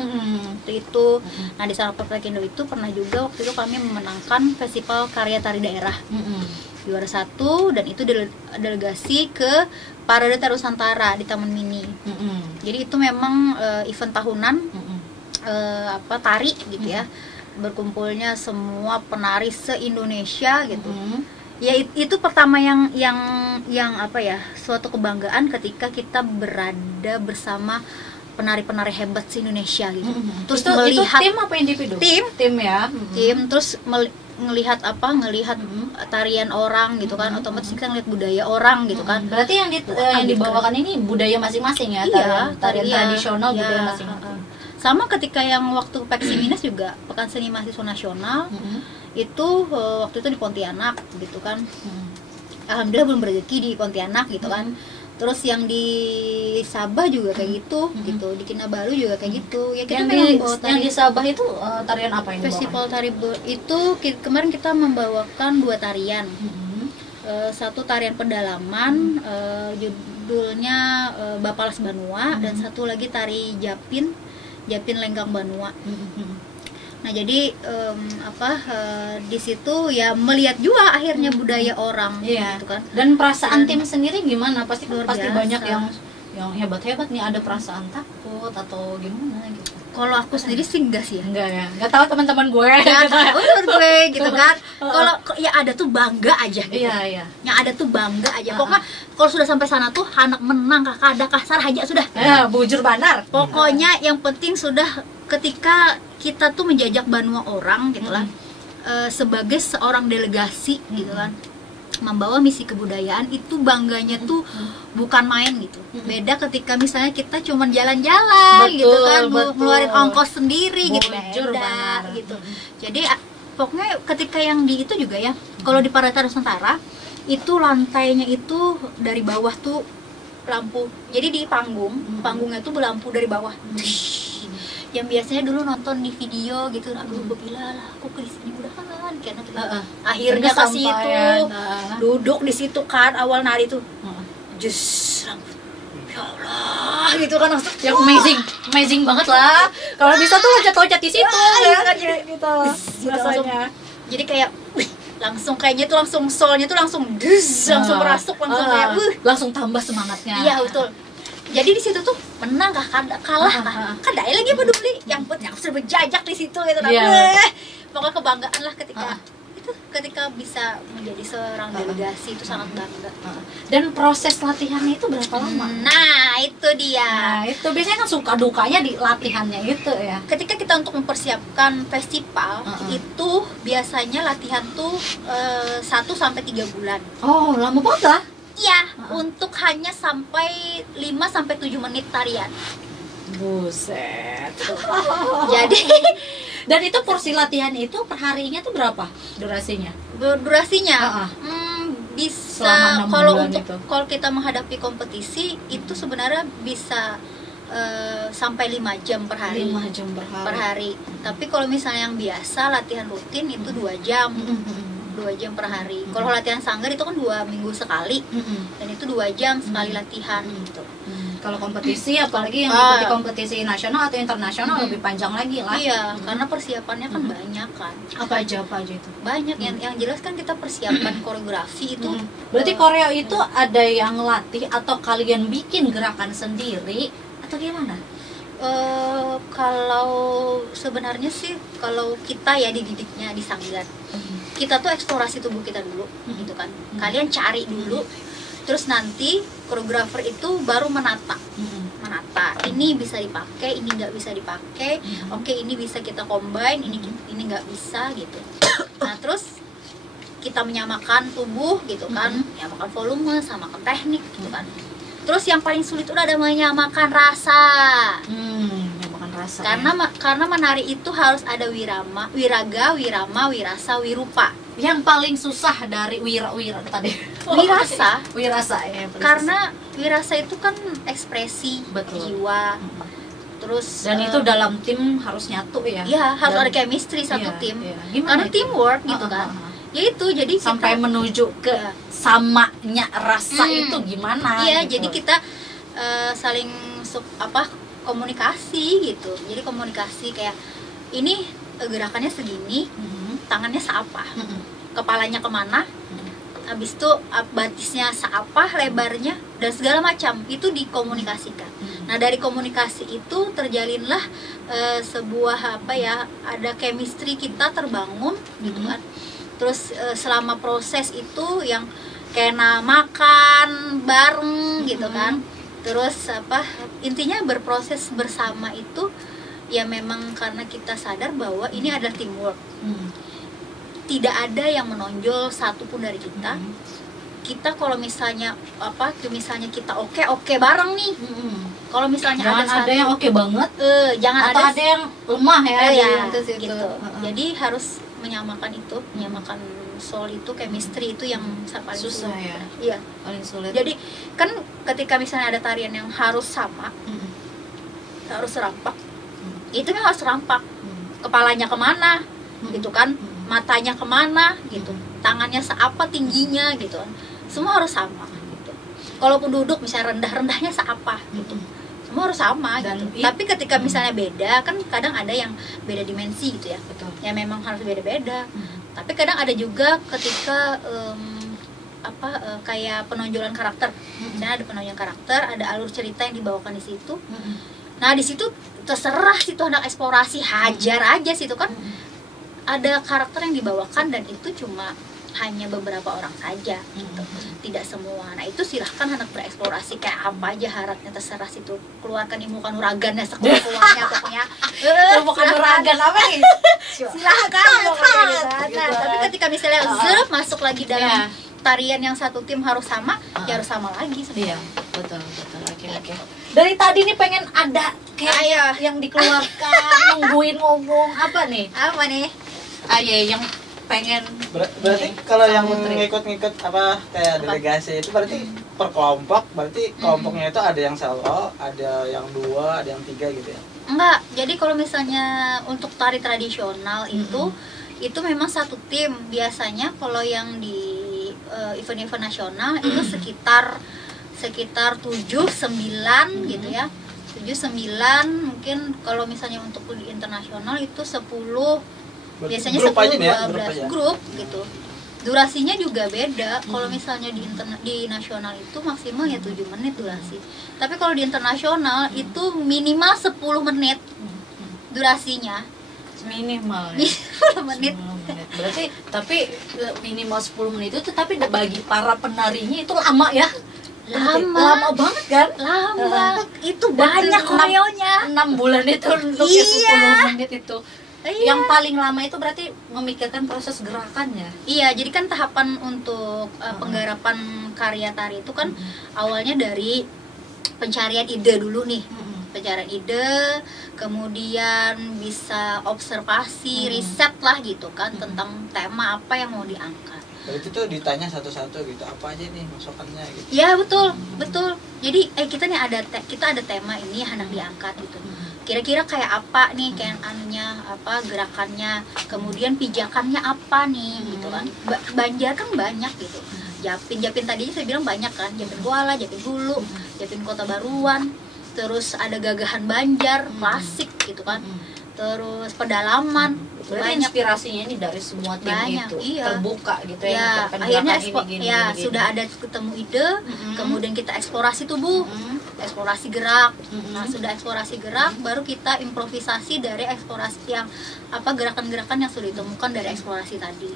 itu. Nah di Sanggar Perpekindo itu pernah juga waktu itu kami memenangkan festival karya tari daerah, juara 1, dan itu delegasi ke Parade Tari Nusantara di Taman Mini. Jadi itu memang event tahunan tari gitu ya, berkumpulnya semua penari se-Indonesia gitu. Ya itu pertama yang apa ya, suatu kebanggaan ketika kita berada bersama penari-penari hebat se-Indonesia gitu. Terus melihat itu tim apa individu? Tim ya. Tim, terus ngelihat tarian orang gitu kan, otomatis kita ngelihat budaya orang gitu kan. Berarti yang dibawakan ini budaya masing-masing ya, tarian tradisional budaya masing-masing. Sama ketika yang waktu Peksi Minus juga Pekan Seni Mahasiswa Nasional itu waktu itu di Pontianak gitu kan. Alhamdulillah belum rezeki di Pontianak gitu kan. Terus yang di Sabah juga kayak gitu, gitu. Di Kinabalu juga kayak gitu. Ya kita yang di Sabah itu tarian apa ini? Festival tari itu kemarin kita membawakan 2 tarian. Satu tarian pedalaman, judulnya Bapalas Banua, dan satu lagi tari Japin Lenggang Banua. Nah jadi di situ ya melihat juga akhirnya budaya orang gitu kan. Dan perasaan tim sendiri gimana? Pasti biasa. Banyak yang hebat-hebat nih, ada perasaan takut atau gimana gitu. Kalau aku sendiri sih enggak sih ya. Enggak ya. Enggak tahu teman-teman gue. Teman gue gitu kan. Kalau ya ada tuh bangga aja gitu. Iya. Yang ada tuh bangga aja. Pokoknya kalau sudah sampai sana tuh anak menang, kakak ada kasar aja sudah. Ya, bujur banar. Pokoknya yang penting sudah ketika kita tuh menjajak Banua orang gitu lah. Sebagai seorang delegasi gitu kan. Membawa misi kebudayaan itu bangganya tuh bukan main gitu. Beda ketika misalnya kita cuman jalan-jalan gitu kan, ngeluarin ongkos sendiri gitu, beda gitu. Jadi pokoknya ketika yang di itu juga ya, kalau di Parade Tari Nusantara itu lantainya itu dari bawah tuh lampu. Jadi di panggungnya tuh berlampu dari bawah. Yang biasanya dulu nonton di video gitu, aduh gue bilang lah aku ke sini mudahan karena akhirnya ke situ duduk di situ kan awal nari tuh just rambut ya Allah gitu kan langsung yang amazing banget lah. Kalau bisa tuh loncat-loncat di situ ya kan gitu rasanya. Jadi kayak langsung kayaknya tuh langsung soulnya tuh langsung langsung merasuk langsung kayak langsung tambah semangatnya. Iya betul. Jadi di situ tuh menang kalah kan dai lagi peduli, yang penting aku sudah berjajak di situ gitu. Pokoknya kebanggaan lah ketika bisa menjadi seorang delegasi itu sangat bangga. Dan proses latihannya itu berapa lama? Nah itu dia. Nah itu biasanya kan suka dukanya di latihannya itu ya. Ketika kita untuk mempersiapkan festival itu biasanya latihan tuh 1 sampai 3 bulan. Oh lama banget lah. Iya, untuk hanya sampai 5-7 menit tarian. Buset. Jadi dan itu porsi latihan itu perharinya tuh berapa durasinya? Bisa kalau kita menghadapi kompetisi itu sebenarnya bisa sampai 5 jam per hari. 5 jam per hari. Tapi kalau misalnya yang biasa latihan rutin itu 2 jam. 2 jam per hari. Kalau latihan sanggar itu kan 2 minggu sekali, dan itu 2 jam sekali latihan gitu. Kalau kompetisi, apalagi yang ikuti kompetisi nasional atau internasional lebih panjang lagi lah. Iya, karena persiapannya kan banyak kan. Apa aja itu? Banyak yang jelas kan kita persiapan koreografi itu. Berarti koreo itu ada yang latih atau kalian bikin gerakan sendiri atau gimana? Kalau sebenarnya sih kalau kita ya dididiknya di sanggar, kita tuh eksplorasi tubuh kita dulu gitu kan. Kalian cari dulu, terus nanti koreografer itu baru menata ini bisa dipakai, ini nggak bisa dipakai, oke ini bisa kita combine, ini nggak bisa gitu. Nah terus kita menyamakan tubuh gitu kan, menyamakan volume, samakan teknik gitu kan. Terus yang paling sulit udah ada menyamakan rasa. Karena menari itu harus ada wiraga, wirama, wirasa, wirupa. Yang paling susah dari wira tadi. Wirasa ya. Karena wirasa itu kan ekspresi jiwa. Terus Dan itu dalam tim harus nyatu ya. iya, harus Dan- ada chemistry satu iya, tim. iya. Gimana Karena itu? teamwork gitu kan. Ya itu, jadi Sampai kita, menuju ke Iya. samanya rasa Hmm. itu gimana? iya, gitu. jadi kita saling komunikasi gitu. Jadi komunikasi kayak ini gerakannya segini, Mhm. tangannya seapa, Mhm. kepalanya kemana, habis itu batisnya seapa, lebarnya dan segala macam itu dikomunikasikan. Nah, dari komunikasi itu terjalinlah sebuah ada chemistry kita terbangun gitu kan. Terus selama proses itu yang kayak makan bareng gitu kan. Terus intinya berproses bersama itu ya memang karena kita sadar bahwa ini adalah teamwork. Tidak ada yang menonjol satupun dari kita. Kita kalau misalnya kita oke bareng nih. Kalau misalnya Jangan ada yang oke banget jangan atau ada yang lemah ya, ya, di situ. gitu. Jadi harus menyamakan itu, menyamakan soul itu, chemistry itu yang paling Susah sulit. ya. Iya. Paling sulit. Jadi kan ketika misalnya ada tarian yang harus sama, harus serampak, itu yang harus serampak. Kepalanya kemana, gitu kan? Matanya kemana, gitu. Tangannya seapa tingginya, gitu kan. Semua harus sama, gitu. Kalaupun duduk misalnya rendah-rendahnya seapa, gitu. Semua harus sama, Dan gitu. Tapi ketika misalnya beda, kan kadang ada yang beda dimensi, gitu ya. Betul. Ya memang harus beda-beda. Tapi kadang ada juga ketika kayak penonjolan karakter. Misalnya ada penonjolan karakter, ada alur cerita yang dibawakan di situ. Nah, di situ terserah situ anak eksplorasi, hajar aja situ kan. Ada karakter yang dibawakan dan itu cuma hanya beberapa orang saja gitu. Tidak semua. Nah, itu silahkan anak bereksplorasi kayak apa aja harapnya, terserah situ. Keluarkan ilmu kanuragannya sekuat-kuatnya pokoknya. Bukan uragan apa nih? Silahkan pokoknya gitu. Nah, Gitu. tapi ketika misalnya masuk lagi dalam tarian yang satu tim harus sama, ya harus sama lagi Iya, sebenarnya. betul. Oke. Dari tadi nih pengen ada kayak yang dikeluarkan, nungguin ngomong apa nih? Apa nih? Yang pengen Berarti kalau yang Putri. ngikut-ngikut kayak delegasi itu berarti per kelompok, berarti kelompoknya itu ada yang solo, ada yang 2, ada yang 3 gitu ya. Enggak, jadi kalau misalnya untuk tari tradisional itu memang satu tim. Biasanya kalau yang di event-event nasional itu sekitar 7-9 gitu ya. 7-9 mungkin kalau misalnya untuk di internasional itu 10, biasanya Grup aja nih ya, 10-12 grup gitu. Durasinya juga beda. Kalau misalnya di nasional itu maksimal ya 7 menit durasi. Tapi kalau di internasional itu minimal 10 menit durasinya. minimal ya. 10 menit. 10 menit. Berarti tapi minimal 10 menit itu tapi bagi para penarinya itu lama ya. Lama banget kan? Lama. Itu banyak koreonya. 6 bulan itu untuk Iya. 10 menit itu. Iya. Yang paling lama itu berarti memikirkan proses gerakannya. Iya, jadi kan tahapan untuk penggarapan karya tari itu kan awalnya dari pencarian ide dulu nih. Pencarian ide, kemudian bisa observasi, riset lah gitu kan tentang tema apa yang mau diangkat. Berarti tuh ditanya satu-satu gitu, apa aja nih masukannya gitu. Ya betul. Jadi kita nih kita ada tema ini yang hendak diangkat gitu. Kira-kira kayak apa nih, kayak gerakannya, kemudian pijakannya apa nih gitu kan. Banjar kan banyak gitu. Japin tadinya saya bilang banyak kan, Japin Kuala, Japin Hulu, Japin Kota Baruan, terus ada gagahan Banjar, klasik gitu kan. Terus pedalaman, Berarti banyak. inspirasinya ini dari semua tim Banyak, itu iya. terbuka gitu Ya, ya. akhirnya gini. sudah ada ketemu ide, kemudian kita eksplorasi tubuh, eksplorasi gerak. Nah, sudah eksplorasi gerak, baru kita improvisasi dari eksplorasi yang gerakan-gerakan yang sudah ditemukan dari eksplorasi tadi.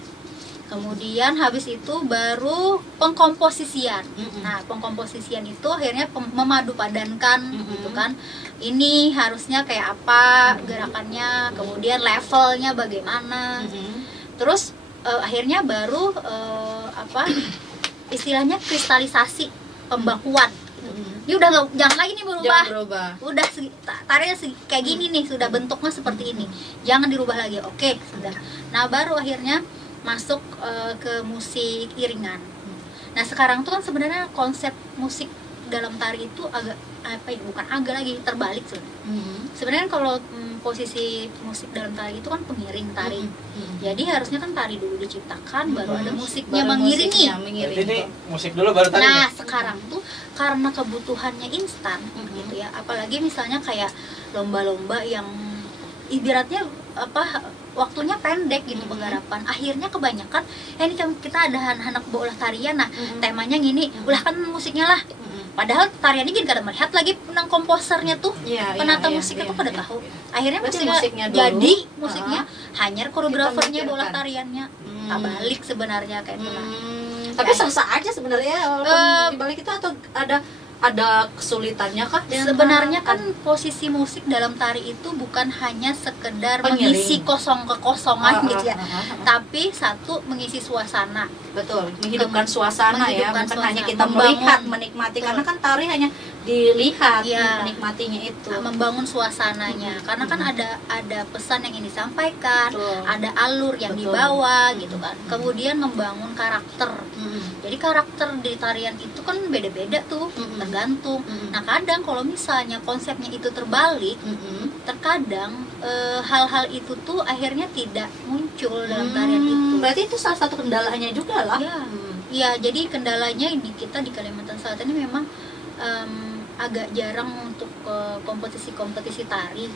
Kemudian habis itu baru pengkomposisian. Nah, pengkomposisian itu akhirnya memadupadankan gitu kan. Ini harusnya kayak apa gerakannya, kemudian levelnya bagaimana. Terus akhirnya baru istilahnya kristalisasi, pembakuan. Ini udah jangan lagi nih berubah. Udah tarinya kayak gini nih, sudah bentuknya seperti ini. Jangan dirubah lagi. Oke, sudah. Nah, baru akhirnya masuk ke musik iringan. Nah, sekarang tuh kan sebenarnya konsep musik dalam tari itu agak apa ya, bukan agak lagi, terbalik sebenarnya. Sebenarnya kalau posisi musik dalam tari itu kan pengiring tari. Jadi harusnya kan tari dulu diciptakan, baru ada musiknya mengiringi. Jadi ini musik dulu baru tari. Nah, sekarang tuh karena kebutuhannya instan gitu ya. Apalagi misalnya kayak lomba-lomba yang ibaratnya apa, waktunya pendek gitu penggarapan. Akhirnya kebanyakan ini kan kita ada anak bola tarian, nah temanya gini, ulah kan musiknya lah. Padahal tariannya gini kada melihat lagi penang komposernya tuh, penata musiknya tuh pada tahu. Akhirnya musiknya jadi musiknya hanya koreografernya bola tariannya. Balik sebenarnya kayak gitu. Tapi sah-sah aja sebenarnya walaupun dibalik itu, atau ada kesulitannya kah? Sebenarnya kan posisi musik dalam tari itu bukan hanya sekedar mengisi kekosongan gitu ya, tapi satu mengisi suasana. Betul, menghidupkan suasana ya, bukan hanya kita melihat, menikmati. Karena kan tari hanya dilihat, menikmatinya itu. Membangun suasananya, karena kan ada pesan yang ingin disampaikan, ada alur yang dibawa gitu kan. Kemudian membangun karakter. Jadi karakter di tarian itu kan beda-beda tuh, tergantung. Nah kadang kalau misalnya konsepnya itu terbalik, terkadang hal-hal itu tuh akhirnya tidak muncul dalam tarian itu. Berarti itu salah satu kendalanya juga lah. Iya, jadi kendalanya di kita di Kalimantan Selatan ini memang agak jarang untuk kompetisi-kompetisi tari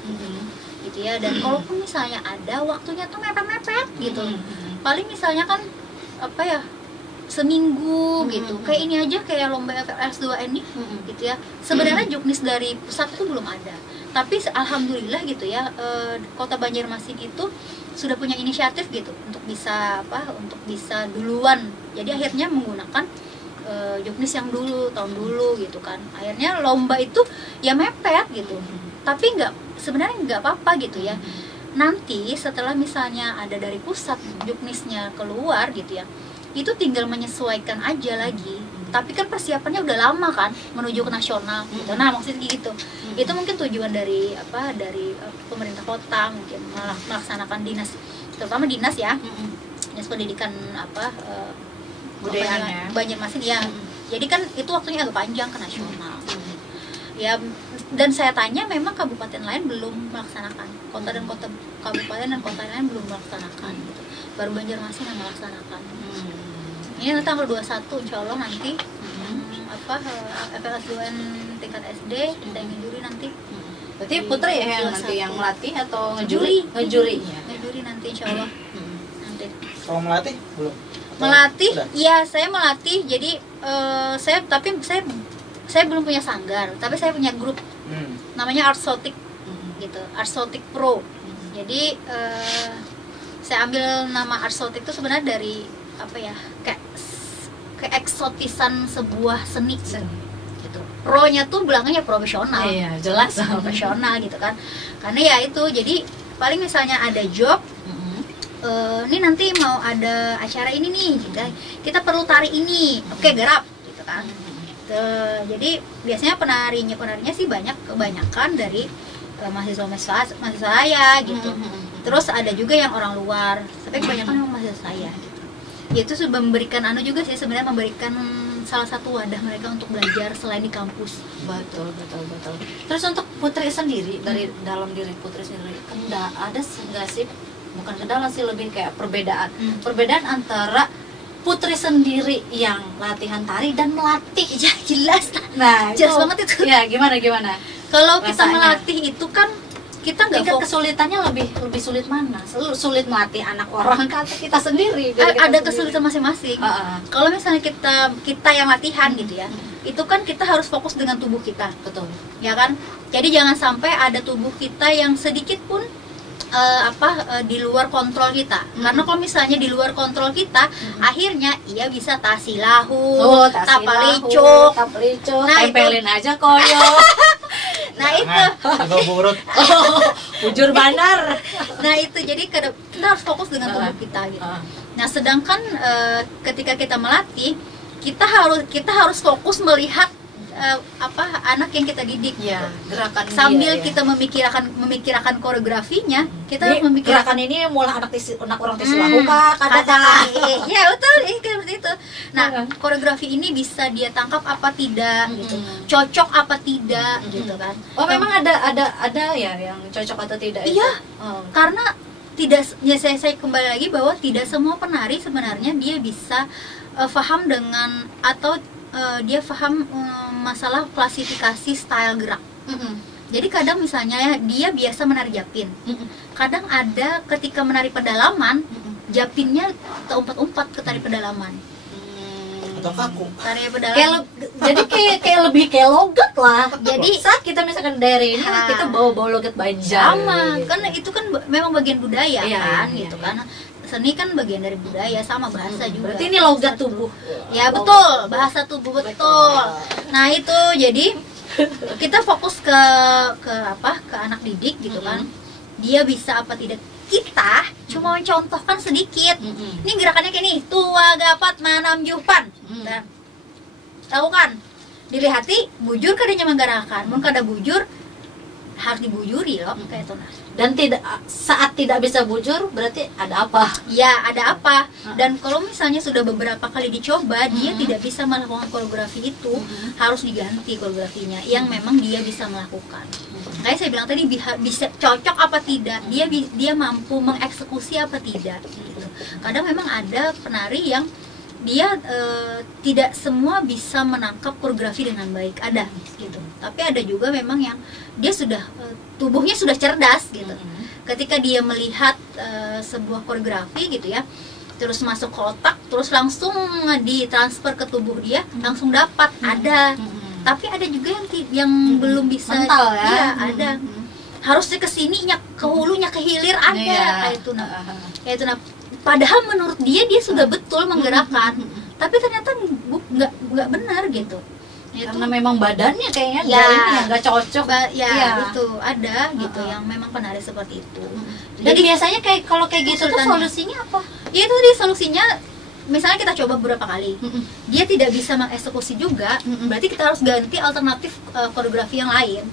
gitu ya. Dan kalaupun misalnya ada, waktunya tuh mepet-mepet gitu. Paling misalnya kan apa ya, seminggu gitu. Kayak ini aja, kayak lomba FLS2N nih gitu ya. Sebenarnya juknis dari pusat itu belum ada. Tapi alhamdulillah gitu ya, Kota Banjarmasin itu sudah punya inisiatif gitu untuk bisa duluan. Jadi akhirnya menggunakan juknis yang dulu, tahun dulu gitu kan. Akhirnya lomba itu ya mepet gitu. Tapi sebenarnya nggak apa-apa gitu ya. Nanti setelah misalnya ada dari pusat juknisnya keluar gitu ya, itu tinggal menyesuaikan aja lagi. Tapi kan persiapannya udah lama kan menuju ke nasional gitu. Nah maksudnya gitu. Itu mungkin tujuan dari pemerintah kota, mungkin melaksanakan dinas, terutama dinas ya, dinas pendidikan budayanya Banjarmasin ya. Jadi kan itu waktunya agak panjang ke nasional. Ya, dan saya tanya memang kabupaten lain belum melaksanakan, kabupaten dan kota lain belum melaksanakan gitu. Baru Banjarmasin yang melaksanakan. Ini nanti tanggal 21 insya Allah nanti FLS2N tingkat SD kita ngejuri nanti. Berarti Putri ya yang nanti yang melatih atau ngejuri nanti insya Allah. Nanti. Kalau melatih belum? Melatih, iya saya melatih. Jadi saya belum punya sanggar, tapi saya punya grup namanya Artsotic gitu, Artsotic Pro. Jadi saya ambil nama Artsotic itu sebenarnya dari apa ya, kayak keeksotisan sebuah seni gitu. Pro-nya tuh bilangnya profesional. Iya, jelas profesional gitu kan. Karena ya itu, jadi paling misalnya ada job, ini nanti mau ada acara ini nih, kita perlu tari ini, oke garap gitu kan. Jadi biasanya penarinya sih kebanyakan dari mahasiswa saya gitu. Terus ada juga yang orang luar, tapi kebanyakan memang mahasiswa saya gitu. Ya itu sudah memberikan juga sih sebenarnya, memberikan salah satu wadah mereka untuk belajar selain di kampus. Betul. Terus untuk Putri sendiri, dari dalam diri Putri sendiri, ada nggak sih, bukan kendala sih, lebih kayak perbedaan antara Putri sendiri yang latihan tari dan melatih? Ya jelas. Nah jelas banget itu. Ya gimana? Kalau kita melatih itu kan kita nggak kesulitannya lebih sulit mana? Sulit melatih anak orang kan kita sendiri. Ada kesulitan masing-masing. Kalau misalnya kita yang latihan gitu ya, itu kan kita harus fokus dengan tubuh kita. Betul. Ya kan? Jadi jangan sampai ada tubuh kita yang sedikit pun di luar kontrol kita. Karena kalau misalnya di luar kontrol kita, akhirnya ia bisa tasilahu, tapalicuk, tempelin aja koyo. Nah itu burut. Bujur banar. Nah itu, jadi kita harus fokus dengan tubuh kita gitu. Nah sedangkan ketika kita melatih, kita harus fokus melihat anak yang kita didik. Ya, gerakan Sambil dia, kita memikirkan koreografinya, kita Ini memikirkan gerakan ini mulai anak orang tisu lakukan katakanlah. Iya betul, kayak seperti itu. Nah, Heeh. koreografi ini bisa dia tangkap apa tidak gitu, cocok apa tidak gitu kan. Oh, memang ada ya yang cocok atau tidak itu? Iya. Oh. Karena tidak, ya saya kembali lagi bahwa tidak semua penari sebenarnya dia bisa paham dengan atau dia paham masalah klasifikasi style gerak. Jadi kadang misalnya ya, dia biasa menari japin. Kadang ada ketika menari pedalaman, japinnya terumpat-umpat ke tari pedalaman. Atau kaku. Tari Kayak pedalaman. jadi kayak lebih kayak logat lah. Jadi Saat kita misalkan daerah ini Ah. kita bawa logat Banjar. sama, gitu. kan itu kan memang bagian budaya Iya, kan iya, gitu iya. kan. Seni kan bagian dari budaya, sama bahasa juga. Berarti ini logat tubuh. Ya betul, bahasa tubuh betul. Nah itu jadi kita fokus ke anak didik gitu kan. Dia bisa apa tidak, kita cuma mencontohkan sedikit. Ini gerakannya kayak nih, tua gapat manam jupan. Nah, lakukan, dilihati bujur kadanya menggarakan, mun kada bujur harus dibujuri loh kayak itu. Dan saat tidak bisa bujur berarti ada apa? Ya ada apa, dan kalau misalnya sudah beberapa kali dicoba dia tidak bisa melakukan koreografi itu, harus diganti koreografinya yang memang dia bisa melakukan. Kayak saya bilang tadi, bisa cocok apa tidak, dia mampu mengeksekusi apa tidak gitu. Kadang memang ada penari yang dia tidak semua bisa menangkap koreografi dengan baik, ada gitu. Tapi ada juga memang yang dia sudah tubuhnya sudah cerdas gitu. Ketika dia melihat sebuah koreografi gitu ya, terus masuk ke otak, terus langsung ditransfer ke tubuh dia, langsung dapat. Ada. Tapi ada juga yang belum bisa. Mental ya. Iya, ada. Harusnya ke sini, ke hulunya, ke hilir ada kayak itu nah. Kayak itu nah. Padahal menurut dia sudah betul menggerakkan, tapi ternyata nggak benar gitu. Karena memang badannya kayaknya Ya. yang nggak cocok. Ya itu ada gitu yang memang penari seperti itu. Jadi biasanya kayak kalau kayak gitu tuh Kesulitannya. solusinya apa? Ya itu dia solusinya. Misalnya kita coba beberapa kali, dia tidak bisa mengeksekusi juga, berarti kita harus ganti alternatif koreografi yang lain.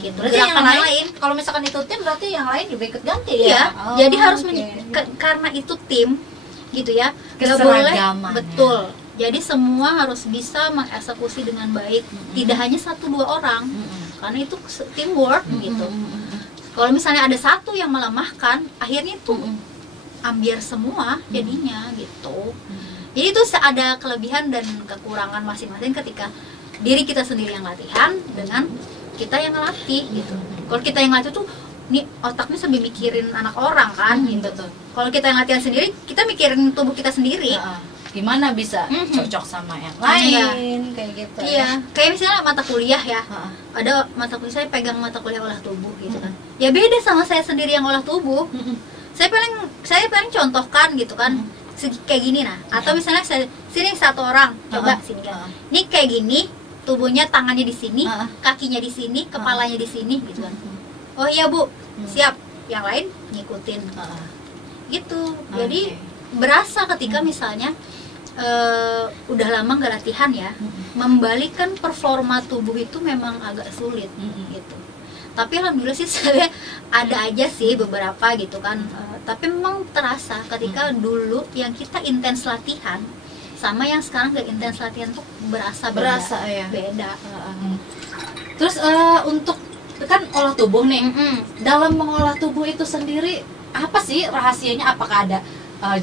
Gitu. Berarti yang Gerakan lain, kalau misalkan itu tim berarti yang lain juga ikut ganti ya? Iya, Oh, jadi harus oke. karena itu tim, gitu ya. Nggak boleh, Keseragaman, betul. Jadi semua harus bisa mengeksekusi dengan baik, tidak hanya 1-2 orang, karena itu teamwork gitu. Kalau misalnya ada satu yang melemahkan, akhirnya itu ambiar semua jadinya gitu. Jadi itu ada kelebihan dan kekurangan masing-masing ketika diri kita sendiri yang latihan dengan kita yang ngelatih gitu. Kalau kita yang ngelatih tuh nih otaknya sambil mikirin anak orang kan gitu. Kalau kita yang latihan sendiri, kita mikirin tubuh kita sendiri. Gimana bisa cocok sama yang lain kayak gitu. Iya, kayak misalnya mata kuliah ya. Ada mata kuliah, saya pegang mata kuliah olah tubuh gitu kan. Ya beda sama saya sendiri yang olah tubuh. Saya paling contohkan gitu kan. Kayak gini nah. Atau misalnya sini satu orang, coba sini kan. Ini kayak gini, tubuhnya tangannya di sini, kakinya di sini, kepalanya di sini gitu kan. Oh iya Bu, siap. Yang lain ngikutin. Gitu. Jadi berasa ketika misalnya udah lama nggak latihan ya, membalikan performa tubuh itu memang agak sulit gitu. Tapi alhamdulillah sih saya ada aja sih beberapa gitu kan. Tapi memang terasa ketika dulu yang kita intens latihan sama yang sekarang gak intens latihan tuh berasa ya. Beda. Terus untuk kan olah tubuh nih, dalam mengolah tubuh itu sendiri apa sih rahasianya? Apakah ada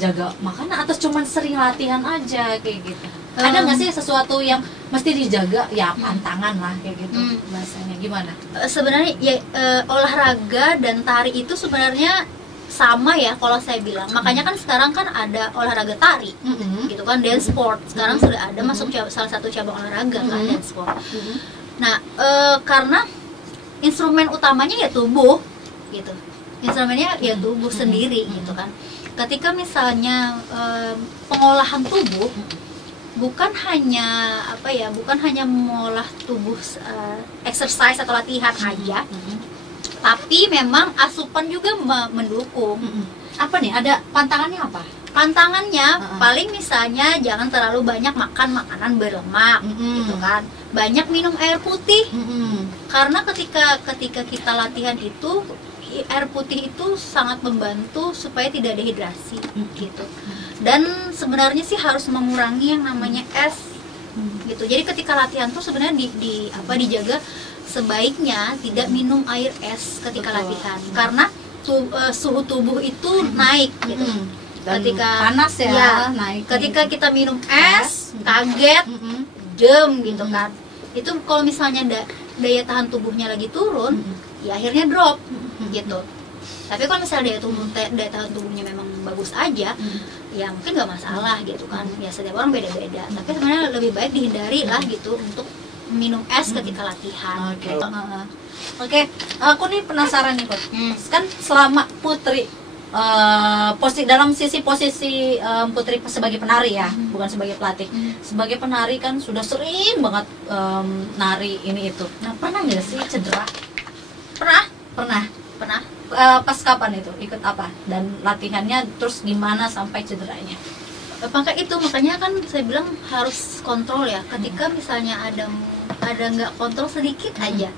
jaga makanan atau cuman sering latihan aja kayak gitu? Ada nggak sih sesuatu yang mesti dijaga? Ya pantangan lah kayak gitu bahasanya. Gimana? Sebenarnya ya olahraga dan tari itu sebenarnya sama ya kalau saya bilang. Makanya kan sekarang kan ada olahraga tari, gitu kan, dance sport. Sekarang sudah ada masuk salah satu cabang olahraga kan, dance sport. Nah karena instrumen utamanya ya tubuh, gitu. Instrumennya ya tubuh sendiri, gitu kan. Ketika misalnya pengolahan tubuh bukan hanya mengolah tubuh exercise atau latihan aja, tapi memang asupan juga mendukung. Apa nih? Ada pantangannya apa? Pantangannya paling misalnya jangan terlalu banyak makan makanan berlemak, gitu kan. Banyak minum air putih. Karena ketika kita latihan itu, air putih itu sangat membantu supaya tidak dehidrasi, gitu. Dan sebenarnya sih harus mengurangi yang namanya es, gitu. Jadi ketika latihan tuh sebenarnya dijaga sebaiknya tidak minum air es ketika latihan, karena suhu tubuh itu naik, gitu. Dan ketika panas ya, naik. Ketika kita minum es, kaget, gitu kan. Itu kalau misalnya daya tahan tubuhnya lagi turun, ya akhirnya drop, gitu. Tapi kalau misalnya daya tahan tubuhnya memang bagus aja, ya mungkin nggak masalah, gitu kan. Ya setiap orang beda-beda. Tapi sebenarnya lebih baik dihindari lah, gitu, untuk minum es ketika latihan. Oke, aku nih penasaran nih, Put. Kan selama Putri dalam sisi posisi Putri sebagai penari ya, bukan sebagai pelatih. Sebagai penari kan sudah sering banget nari ini itu. Nah, pernah nggak sih cedera? Pernah. Pas kapan itu? Ikut apa? Dan latihannya terus gimana sampai cederanya? Makanya kan saya bilang harus kontrol ya. Ketika misalnya ada nggak kontrol sedikit aja,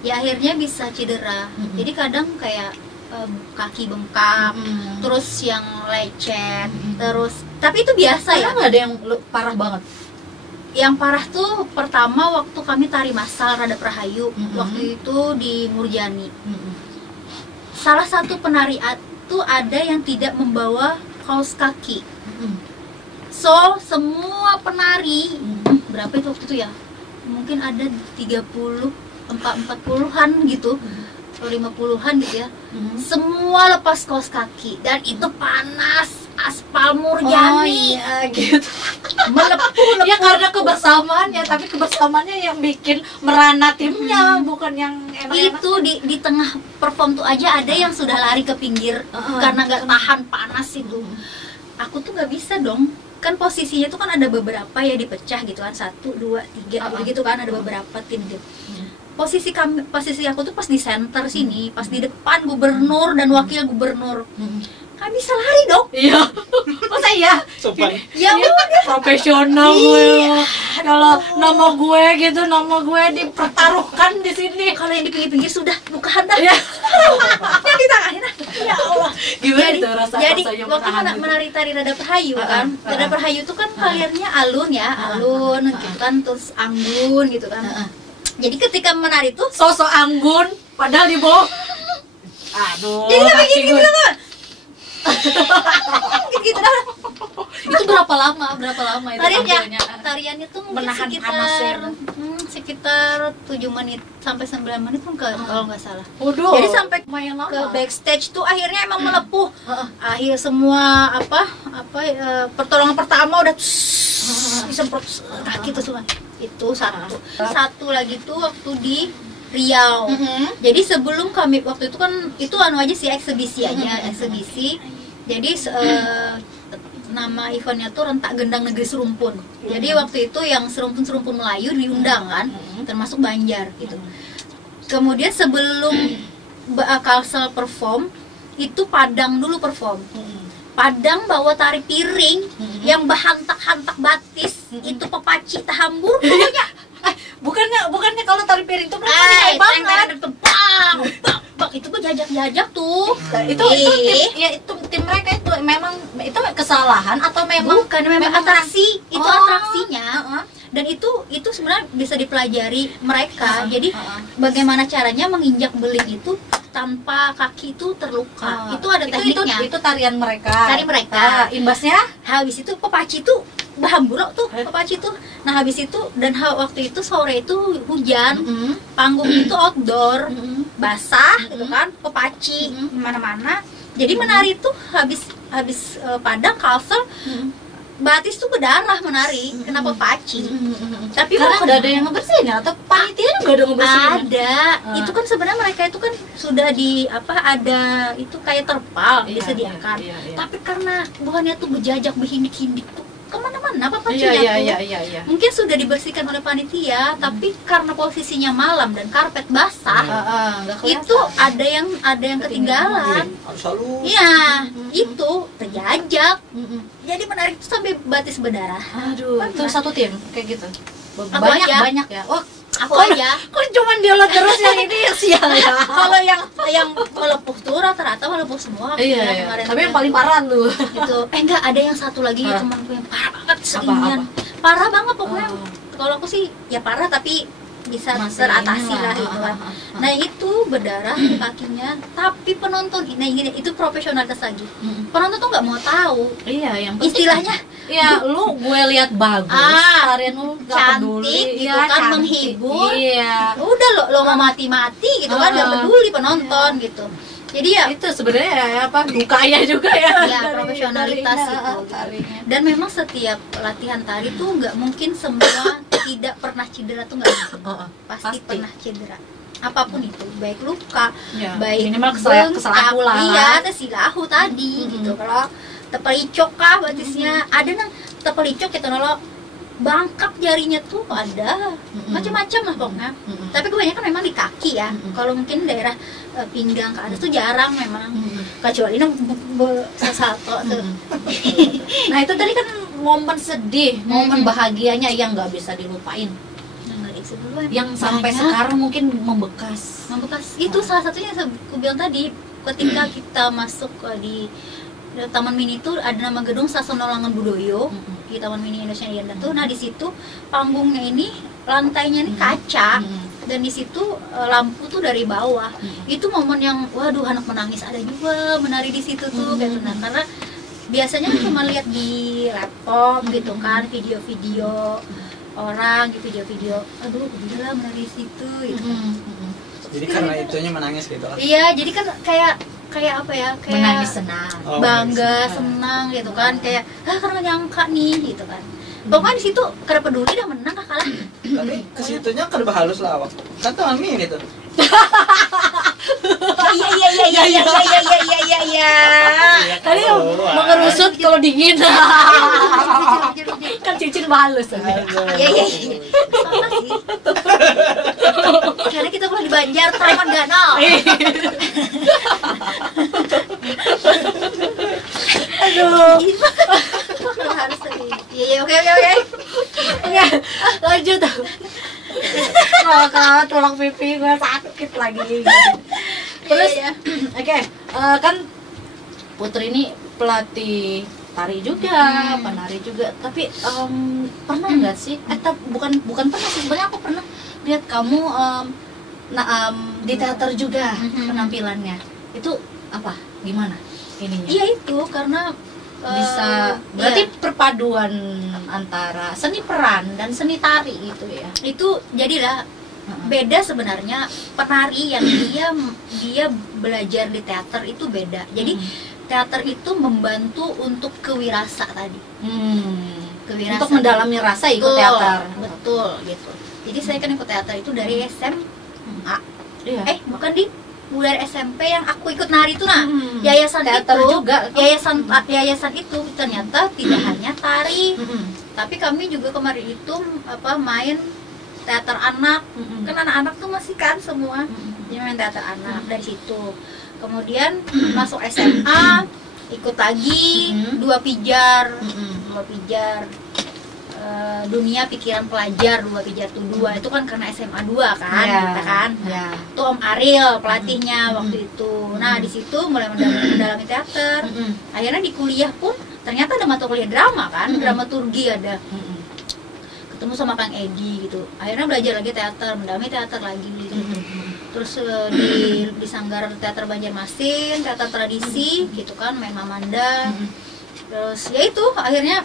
ya akhirnya bisa cedera. Jadi kadang kayak kaki bengkak, terus yang lecet, tapi itu biasa ya. Nggak ada yang parah banget. Yang parah tuh pertama waktu kami tari massal Radap Rahayu, waktu itu di Murjani. Salah satu penari itu ada yang tidak membawa kaos kaki. So semua penari, berapa itu waktu itu ya? Mungkin ada 40-an gitu. 50-an gitu ya. Semua lepas kaos kaki dan itu panas, aspal Murjani. Gitu. Melepuh. Ya karena kebersamaannya, tapi kebersamaannya yang bikin merana timnya, bukan yang enak-enak. Itu di tengah perform tuh aja ada yang sudah lari ke pinggir karena nggak tahan panas itu. Aku tuh nggak bisa dong. Kan posisinya tuh kan ada beberapa ya dipecah gitu kan, 1, 2, 3 begitu kan, ada beberapa tim gitu. Posisi aku tuh pas di center sini, pas di depan gubernur dan wakil gubernur. Kan bisa lari dong. Iya. Masa iya? Sopan. Ya udah, Profesional gue. Kalau nama gue dipertaruhkan di sini. kalau yang di pinggir-pinggir sudah bukan dah. Ya. Yang di tangan. Ya Allah. Gimana itu rasanya waktu menari tari Radap Rahayu kan. Radap Rahayu itu kan tariannya alun gitu kan, terus anggun gitu kan. Jadi ketika menari tuh sosok anggun padahal di bawah. Aduh. jadi sampai gitu kan. Gitu dah. Itu berapa lama itu tampilnya? Tariannya tuh mungkin Menahan panasnya. sekitar 7 menit sampai 9 menit pun kalau nggak salah. Waduh. Jadi sampai lumayan lama. ke backstage tuh akhirnya emang melepuh. Akhir semua pertolongan pertama udah disemprot kaki tuh semua. Itu satu lagi tuh waktu di Riau. Jadi sebelum kami waktu itu kan itu aja sih eksibisi aja, eksibisi. Jadi nama eventnya tuh Rentak Gendang Negeri Serumpun. Jadi waktu itu yang serumpun Melayu diundang kan, termasuk Banjar gitu. Kemudian sebelum Kalsel perform, itu Padang dulu perform. Padang bawa tari piring yang berhantak-hantak batis, itu pepaci tahambur pokoknya. Bukannya kalau tari piring itu kayak banget. Bang, itu gue jajak tuh. Itu tim mereka itu memang itu kesalahan atau memang memang atraksi, itu atraksinya. Dan itu sebenarnya bisa dipelajari mereka. Jadi bagaimana caranya menginjak beling itu tanpa kaki itu terluka. Itu ada tekniknya. Itu tarian mereka. Imbasnya habis itu pepaci itu bahamburok tuh pepaci tuh. Nah habis itu dan waktu itu sore itu hujan, panggung itu outdoor, basah gitu kan, pepaci mana-mana. Jadi menari tuh habis Padang Kalsel, batis tuh berdarah menari, kenapa paci? Tapi karena udah ada yang ngebersihin ya, atau panitia nggak ada ngebersihin? Ada. Itu kan sebenarnya mereka itu kan sudah ada itu kayak terpal disediakan. Tapi karena buahnya tuh berjajak berhindik-hindik tuh kemana-mana Iya, papacinya iya, tuh. iya. Mungkin sudah dibersihkan oleh panitia, tapi karena posisinya malam dan karpet basah, Nggak kelihatan. itu ada yang ketinggalan. Harus selalu. Iya, itu terjajak. Mm-mm. Jadi menarik itu sampai batis berdarah. Aduh, itu Pernah. satu tim kayak gitu. Aku Banyak aja. banyak ya. Oh, Aku aja. kok cuman dia lo terus yang ini yang sial ya. Kalau yang melepuh tuh rata-rata melepuh semua. Iya. Kemarin Tapi tuh. yang paling parah lu. Itu enggak, ada yang satu lagi Parah. temanku yang parah banget selingan. Parah banget pokoknya. Oh. Kalau aku sih ya parah tapi bisa Masih teratasi inilah. lah gitu kan. Nah itu berdarah di kakinya, tapi penonton ini itu profesionalitas lagi. Penonton tuh nggak mau tahu Iya, yang penting istilahnya ya lu gue lihat bagus, tarian lu nggak cantik peduli, gitu ya, kan, cantik. menghibur. Iya. Udah lo mau mati-mati gitu kan, nggak peduli penonton gitu. Jadi ya Itu sebenarnya ya, apa dukanya juga ya. ya dari- profesionalitas dari- itu gitu. tarinya. Dan memang setiap latihan tari tuh nggak mungkin semua tidak pernah cedera tuh nggak mungkin. Oh, Pasti pernah cedera, apapun itu, baik luka, Ya, baik minimal bengkak, kesalahu lah. iya tesilahu tadi gitu. Kalau tepelicok kah batisnya, ada nang tepelicok gitu nolo bangkap jarinya tuh ada macam-macam lah pokoknya. Tapi kebanyakan memang di kaki ya. Kalau mungkin daerah pinggang ke atas tuh jarang memang. Kecuali nang sesato tuh. Nah itu tadi kan momen sedih, momen bahagianya yang nggak bisa dilupain, yang sampai Banyak. sekarang mungkin membekas. Membekas. Itu salah satunya yang aku bilang tadi, ketika kita masuk di Taman Mini itu ada nama gedung Sasana Langan Budoyo di Taman Mini Indonesia Yanda tuh. Nah di situ panggungnya ini lantainya ini kaca dan di situ lampu tuh dari bawah. Itu momen yang waduh anak menangis ada juga menari di situ tuh kayak gitu. Nah, karena biasanya cuma lihat di laptop gitu kan, video-video orang di video-video, aduh gila menari di situ gitu. Jadi karena itunya menangis gitu lah. Iya, jadi kan kayak apa ya, kayak Menangis senang. Oh, bangga, senang gitu kan, kayak karena nyangka nih gitu kan. Pokoknya di situ kada peduli dah menang kah kalah. Tapi kesitunya kan halus lah awak. Kan Taman Mini tuh. Iya. Tadi mengerusut kalau dingin. Kan cincin halus. Iya. Sama sih. Karena kita pernah di Banjar, Taman Ganal. Aduh. Harus tadi. Iya, oke. Oke, lanjut. Tulang pipi gue sakit lagi. Terus, Iya. oke, kan Putri ini pelatih tari juga, penari juga. Tapi pernah nggak sih? Bukan pernah sih. Sebenarnya aku pernah lihat kamu di teater juga penampilannya. Itu apa? Gimana ininya? Iya itu karena Bisa berarti iya. perpaduan antara seni peran dan seni tari gitu ya. Itu jadilah beda sebenarnya. Penari yang dia belajar di teater itu beda. Jadi teater itu membantu untuk kewirasa tadi. Kewirasa. Untuk mendalami rasa ikut Betul, teater. betul gitu. Jadi saya kan ikut teater itu dari SMA. Iya. Bukan dari SMP yang aku ikut nari itu nah. Yayasan Teater itu juga. yayasan itu ternyata tidak hanya tari. Tapi kami juga kemarin itu main teater anak. Kan anak-anak tuh masih kan semua. Jadi main teater anak dari situ. Kemudian masuk SMA ikut lagi 2 pijar. 2 pijar. Dunia Pikiran Pelajar 2 pijar tuh 2 itu kan karena SMA 2 kan kita kan. Itu Om Ariel pelatihnya waktu itu. Nah di situ mulai mendalami teater. Akhirnya di kuliah pun ternyata ada mata kuliah drama kan, dramaturgi ada. Ketemu sama Kang Edi gitu. Akhirnya belajar lagi teater, mendalami teater lagi gitu. Terus di Sanggar Teater Banjarmasin, teater tradisi gitu kan, main Mamanda. Terus ya itu akhirnya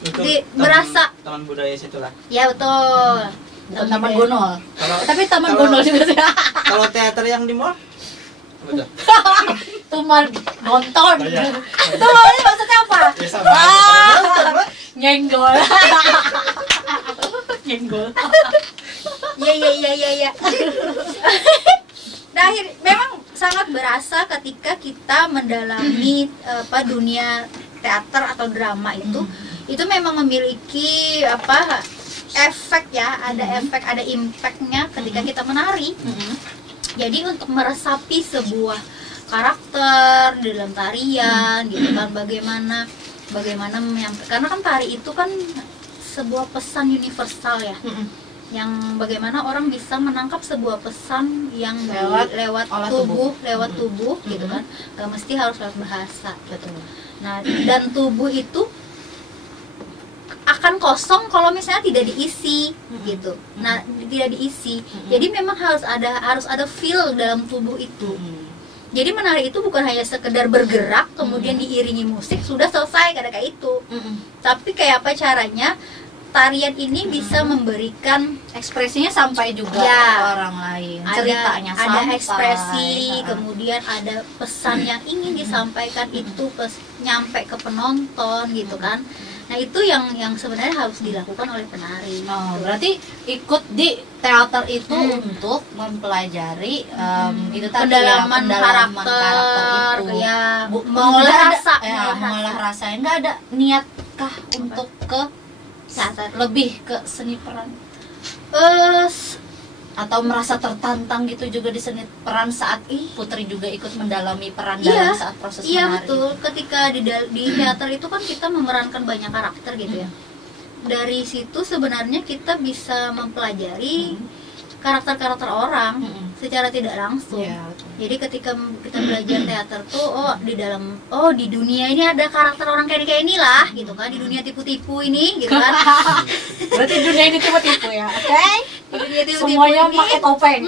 Itu berasa taman budaya situ lah. ya betul. Bukan Taman Gonol. Tapi Taman Gonol juga sih. Kalau teater yang di mall betul. Taman nonton. Oh, iya. Itu maksudnya apa? Ya sama aja. Nyenggol. Nyenggol. Iya. Nah, memang sangat berasa ketika kita mendalami dunia teater atau drama itu itu memang memiliki apa efek ya, ada efek, ada impactnya ketika kita menari. Jadi untuk meresapi sebuah karakter di dalam tarian gitu kan, bagaimana karena kan tari itu kan sebuah pesan universal ya, yang bagaimana orang bisa menangkap sebuah pesan yang lewat tubuh gitu kan, gak mesti harus lewat bahasa. Betul. Nah, dan tubuh itu akan kosong kalau misalnya tidak diisi gitu. Nah, tidak diisi. Jadi memang harus ada feel dalam tubuh itu. Jadi menari itu bukan hanya sekedar bergerak kemudian diiringi musik sudah selesai kayak itu. Tapi kayak apa caranya tarian ini bisa memberikan ekspresinya sampai juga ya, ke orang lain, ceritanya ada sampai, ekspresi, kemudian ada pesan yang ingin disampaikan itu nyampe ke penonton gitu kan. Nah, itu yang sebenarnya harus dilakukan oleh penari. Oh, berarti ikut di teater itu untuk mempelajari itu tadi pendalaman karakter itu. Ya, mengolah rasa, mengolah rasa. Enggak ada niatkah untuk ke teater, lebih ke seni peran? Atau merasa tertantang gitu juga di seni peran saat Putri juga ikut mendalami peran dalam saat proses menari? Iya, betul. Ketika di teater itu kan kita memerankan banyak karakter gitu ya. Dari situ sebenarnya kita bisa mempelajari karakter-karakter orang secara tidak langsung. Jadi ketika kita belajar teater tuh di dunia ini ada karakter orang kayak inilah gitu kan, di dunia tipu-tipu ini gitu kan. Berarti dunia ini tipu-tipu ya. Oke. Di dunia tipu-tipu semuanya ini, pakai topeng.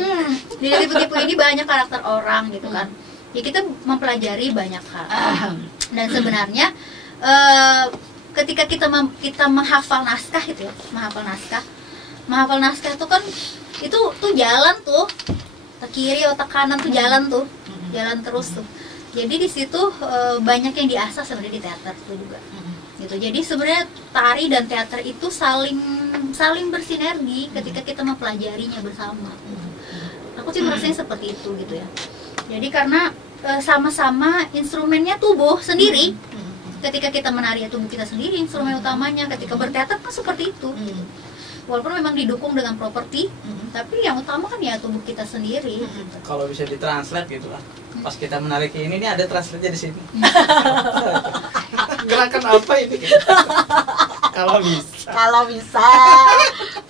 Di dunia tipu-tipu ini banyak karakter orang gitu kan. Ya kita mempelajari banyak hal. Dan sebenarnya ketika kita menghafal naskah gitu ya, menghafal naskah itu kan itu tuh jalan tuh ke kiri otak kanan tuh jalan terus tuh. Jadi di situ banyak yang diasah sebenarnya di teater itu juga gitu. Jadi sebenarnya tari dan teater itu saling bersinergi ketika kita mempelajarinya bersama. Aku sih merasanya seperti itu gitu ya. Jadi karena sama-sama instrumennya tubuh sendiri. Ketika kita menari ya tubuh kita sendiri instrumen utamanya. Ketika berteater kan seperti itu. Walaupun memang didukung dengan properti, tapi yang utama kan ya tubuh kita sendiri. Kalau bisa ditranslate gitu lah. Pas kita menarik ini ada translate di sini. Gerakan apa ini? Kalau bisa.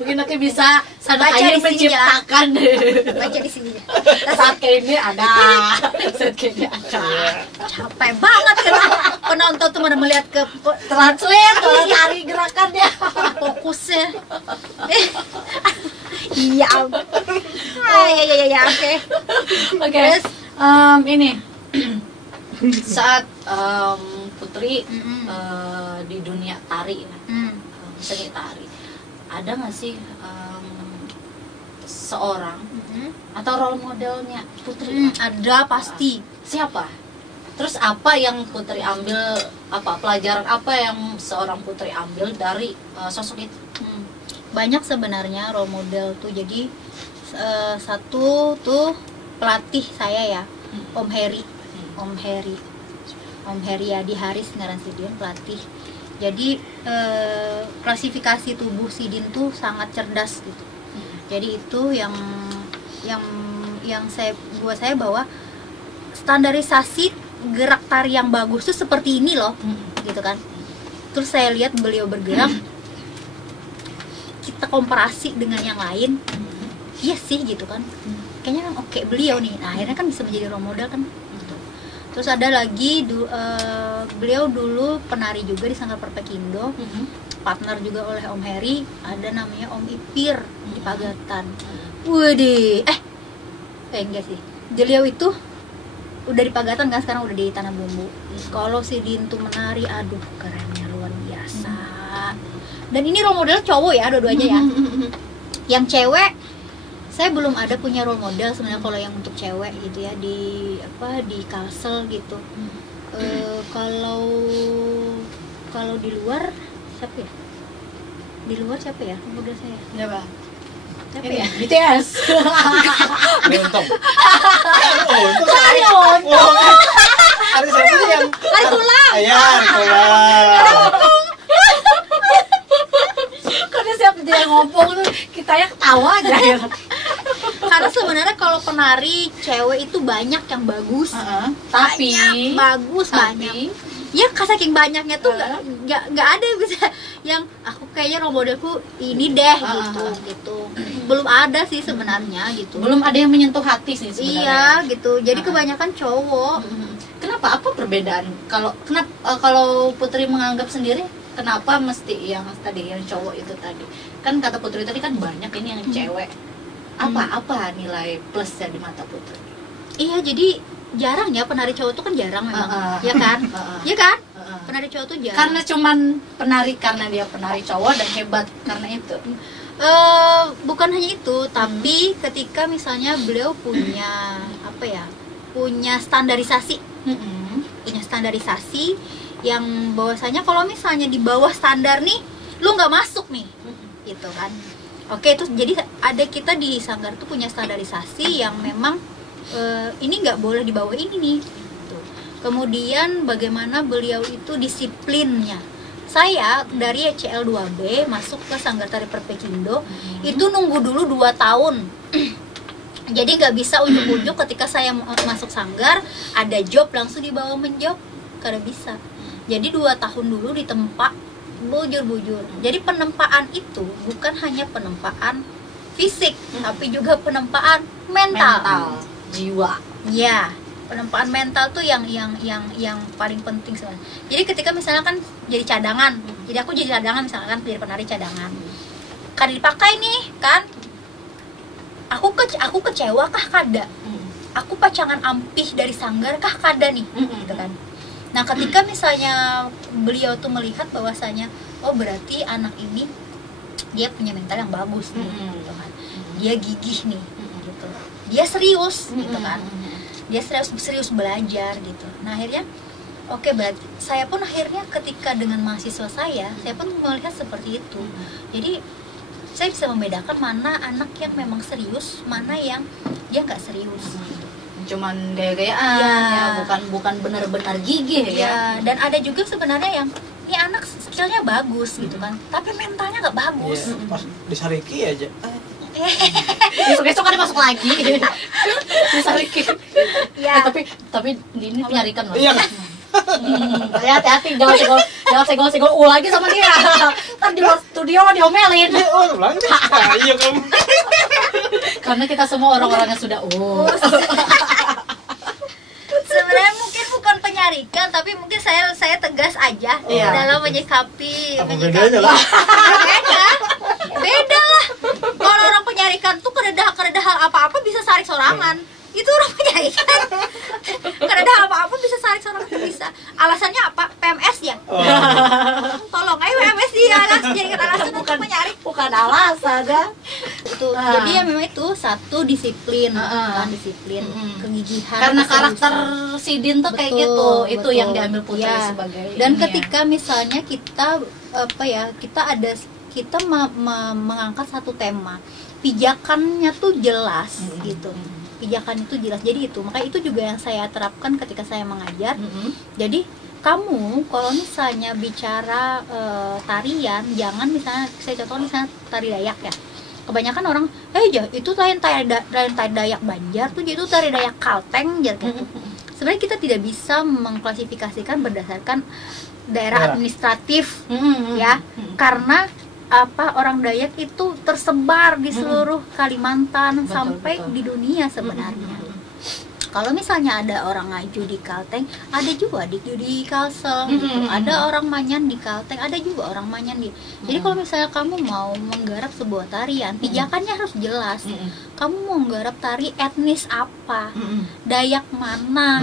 Mungkin nanti bisa Sadakaya menciptakan. Baca di sini. Saat kayak ini ada. Capek banget kan penonton tuh mana melihat ke translate cari gerakannya. Fokusnya. Iya. Ya, oke. Terus ini saat Putri di dunia tari, seni tari, ada nggak sih seorang atau role modelnya Putri? Ada pasti. Siapa? Terus apa yang Putri ambil, pelajaran apa yang seorang Putri ambil dari sosok itu? Banyak sebenarnya role model tuh. Jadi satu tuh pelatih saya ya, Om Heri Adi Haris Ngaransidin, pelatih. Jadi klasifikasi tubuh Sidin tuh sangat cerdas gitu. Jadi itu yang buat saya bahwa standarisasi gerak tari yang bagus tuh seperti ini loh, gitu kan. Terus saya lihat beliau bergerak, kita komparasi dengan yang lain, iya sih gitu kan. Kayaknya kan oke beliau nih. Nah, akhirnya kan bisa menjadi role model kan. Terus ada lagi beliau dulu penari juga di Sanggar Perpekindo, partner juga oleh Om Heri, ada namanya Om Ipir di Pagatan. Waduh, enggak sih. Beliau itu udah di Pagatan kan, sekarang udah di Tanah Bumbu. Kalau si Dintu menari, aduh kerennya luar biasa. Dan ini role model cowok ya, dua-duanya ya. Yang cewek saya belum ada punya role model sebenarnya kalau yang untuk cewek gitu ya, di Kalsel gitu. Kalau di luar siapa ya? Di luar siapa ya model saya? Siapa? Siapa ya? BTS. Untung. Ari tulang. Iya, tulang. dia ngomong tuh kita ya ketawa aja ya. Karena sebenarnya kalau penari cewek itu banyak yang bagus. Tapi Banyak, bagus banyak. Ya saking banyaknya tuh nggak ada yang bisa yang aku kayaknya role modelku ini deh gitu. Belum ada sih sebenarnya gitu. belum ada yang menyentuh hati sih sebenarnya. Iya gitu. Jadi kebanyakan cowok. Kenapa? Apa perbedaan? Kalau Putri menganggap sendiri, kenapa mesti yang tadi yang cowok itu tadi? Kan kata Putri tadi kan banyak ini yang cewek. Apa nilai plusnya di mata Putri? Iya, jadi jarang ya penari cowok tuh kan jarang memang. Ya kan? Ya kan? Penari cowok tuh jarang. Karena cuman karena dia penari cowok dan hebat karena itu. Bukan hanya itu, tapi ketika misalnya beliau punya apa ya? Punya standarisasi. Punya standarisasi yang bahwasanya kalau misalnya di bawah standar nih, lu nggak masuk nih. Gitu kan. Oke, itu jadi ada kita di sanggar tuh punya standarisasi yang memang ini nggak boleh di bawah ini nih. Gitu. Kemudian bagaimana beliau itu disiplinnya. Saya dari CL2B masuk ke Sanggar Tari Perpekindo itu nunggu dulu 2 tahun. Jadi nggak bisa ujuk-ujuk ketika saya masuk sanggar ada job langsung dibawa menjob, kada bisa. Jadi 2 tahun dulu ditempa bujur-bujur. Jadi penempaan itu bukan hanya penempaan fisik, tapi juga penempaan mental. Jiwa. Ya, penempaan mental tuh yang paling penting sebenarnya. Jadi ketika misalnya kan jadi cadangan, jadi aku jadi cadangan misalkan jadi penari cadangan, kan dipakai nih kan, aku kecewa kah kada, aku pacangan ampih dari sanggar kah kada nih, gitu kan. Nah ketika misalnya beliau tuh melihat bahwasanya oh berarti anak ini dia punya mental yang bagus nih, gitu kan, dia gigih nih, gitu, dia serius, gitu kan, dia serius belajar gitu. Nah akhirnya oke, berarti saya pun akhirnya ketika dengan mahasiswa saya pun melihat seperti itu. Jadi saya bisa membedakan mana anak yang memang serius, mana yang dia nggak serius. Cuman gaya-gayaan ya, bukan benar-benar gigih ya. Dan ada juga sebenarnya yang ini anak skillnya bagus gitu kan, tapi mentalnya nggak bagus. Pas disariki aja. Besok-besok ada masuk lagi. Disariki. Ya. Tapi ini penyarikan loh. Iya. Hati-hati jangan segol lagi sama dia. Ntar di luar studio diomelin. Ulang deh. Iya kamu. Karena kita semua orang-orangnya sudah Sebenarnya mungkin bukan penyarikan, tapi mungkin saya tegas aja dalam menyikapi. Apa bedanya lah? Beda lah. Kalau orang penyarikan tuh kada hal apa-apa bisa sarik sorangan. Itu orang penyarikan. Kada hal apa-apa bisa sarik sorangan bisa. Alasannya apa? PMS ya. Tolong ayo PMS dia jadikan alasan untuk menyarik. bukan alasan ya. Itu. Jadi ya memang itu satu disiplin, kan disiplin, kegigihan. Karena karakter Sidin tuh kayak gitu. Itu betul. yang diambil Putri Ya. sebagai Dan ini ketika misalnya kita kita mengangkat satu tema, pijakannya tuh jelas gitu. Pijakan itu jelas. Jadi itu, makanya itu juga yang saya terapkan ketika saya mengajar. Jadi kamu kalau misalnya bicara tarian, jangan misalnya saya contoh misalnya tari Dayak ya. Kebanyakan orang itu tari Dayak Banjar tuh itu tari Dayak Kalteng gitu. Sebenarnya kita tidak bisa mengklasifikasikan berdasarkan daerah administratif ya. Karena orang Dayak itu tersebar di seluruh Kalimantan sampai di dunia sebenarnya. Kalau misalnya ada orang ngaju di Kalteng, ada juga di Kalsel gitu. Ada orang Manyan di Kalteng, ada juga orang Manyan di. Jadi kalau misalnya kamu mau menggarap sebuah tarian, pijakannya harus jelas. Kamu mau menggarap tari etnis apa? Dayak mana?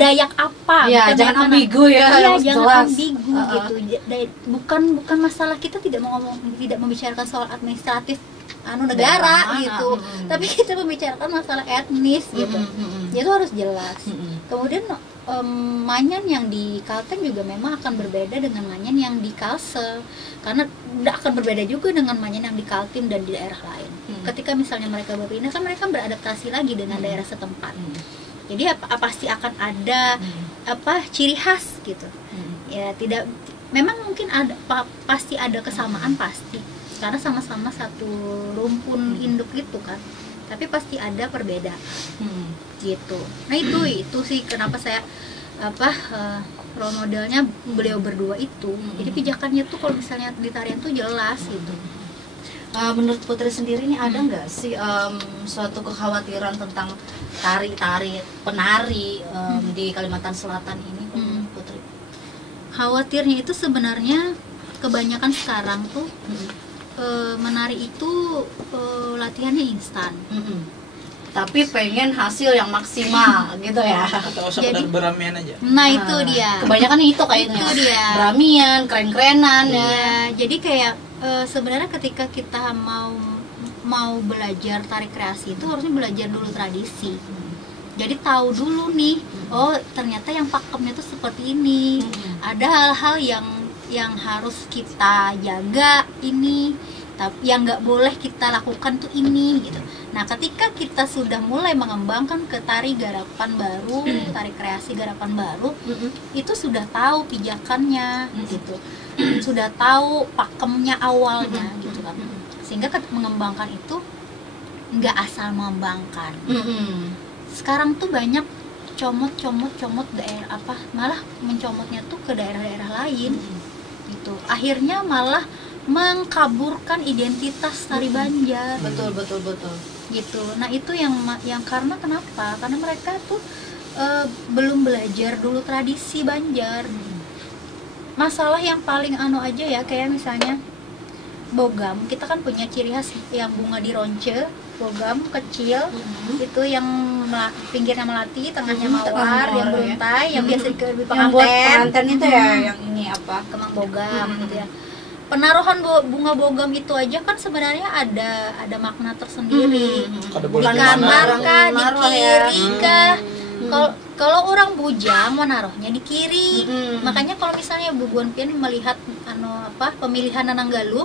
Dayak apa? Ya, jangan ambigu ya. Iya, harus jangan jelas. ambigu gitu. Bukan masalah kita tidak membicarakan soal administratif negara gitu. Tapi kita membicarakan masalah etnis gitu. Itu harus jelas. Kemudian Manyan yang di Kalteng juga memang akan berbeda dengan Manyan yang di Kalsel. Karena akan berbeda juga dengan Manyan yang di Kaltim dan di daerah lain. Ketika misalnya mereka berpindah kan mereka beradaptasi lagi dengan daerah setempat. Jadi pasti akan ada ciri khas gitu. Ya tidak, memang mungkin ada pasti ada kesamaan pasti. karena sama-sama satu rumpun induk gitu kan, tapi pasti ada perbedaan gitu. Nah itu sih kenapa saya role modelnya beliau berdua itu. Jadi pijakannya tuh kalau misalnya di tarian tuh jelas gitu. Menurut Putri sendiri ini ada nggak sih suatu kekhawatiran tentang tari-tari penari di Kalimantan Selatan ini, Putri? Khawatirnya itu sebenarnya kebanyakan sekarang tuh menari itu latihannya instan. Tapi pengen hasil yang maksimal gitu ya. Atau sekedar beramian aja. Nah itu dia. Kebanyakan itu kayaknya. Itu dia. Beramian, keren-kerenan ya. Jadi kayak sebenarnya ketika kita mau belajar tari kreasi itu harusnya belajar dulu tradisi. Jadi tahu dulu nih, oh ternyata yang pakemnya tuh seperti ini. Ada hal-hal yang harus kita jaga ini, tapi yang nggak boleh kita lakukan tuh ini gitu. Nah ketika kita sudah mulai mengembangkan ke tari garapan baru, tari kreasi garapan baru, itu sudah tahu pijakannya gitu, sudah tahu pakemnya awalnya gitu kan, sehingga mengembangkan itu nggak asal mengembangkan. Sekarang tuh banyak comot daerah malah mencomotnya tuh ke daerah-daerah lain gitu, akhirnya malah mengkaburkan identitas tari Banjar. Betul Gitu. Nah itu yang karena kenapa? Karena mereka tuh belum belajar dulu tradisi Banjar. Masalah yang paling aja ya, kayak misalnya bogam. Kita kan punya ciri khas yang bunga di ronce, bogam kecil, itu yang pinggirnya melati, tengahnya mawar, yang beruntai, yang biasa di pengantin itu ya, yang ini apa? Kemang bogam gitu ya. Penaruhan bunga bogam itu aja kan sebenarnya ada makna tersendiri. Di kanan kah, di kiri kah? Kalau orang bujang menaruhnya di kiri. Makanya kalau misalnya Bu Bonpin melihat pemilihan Nananggaluh,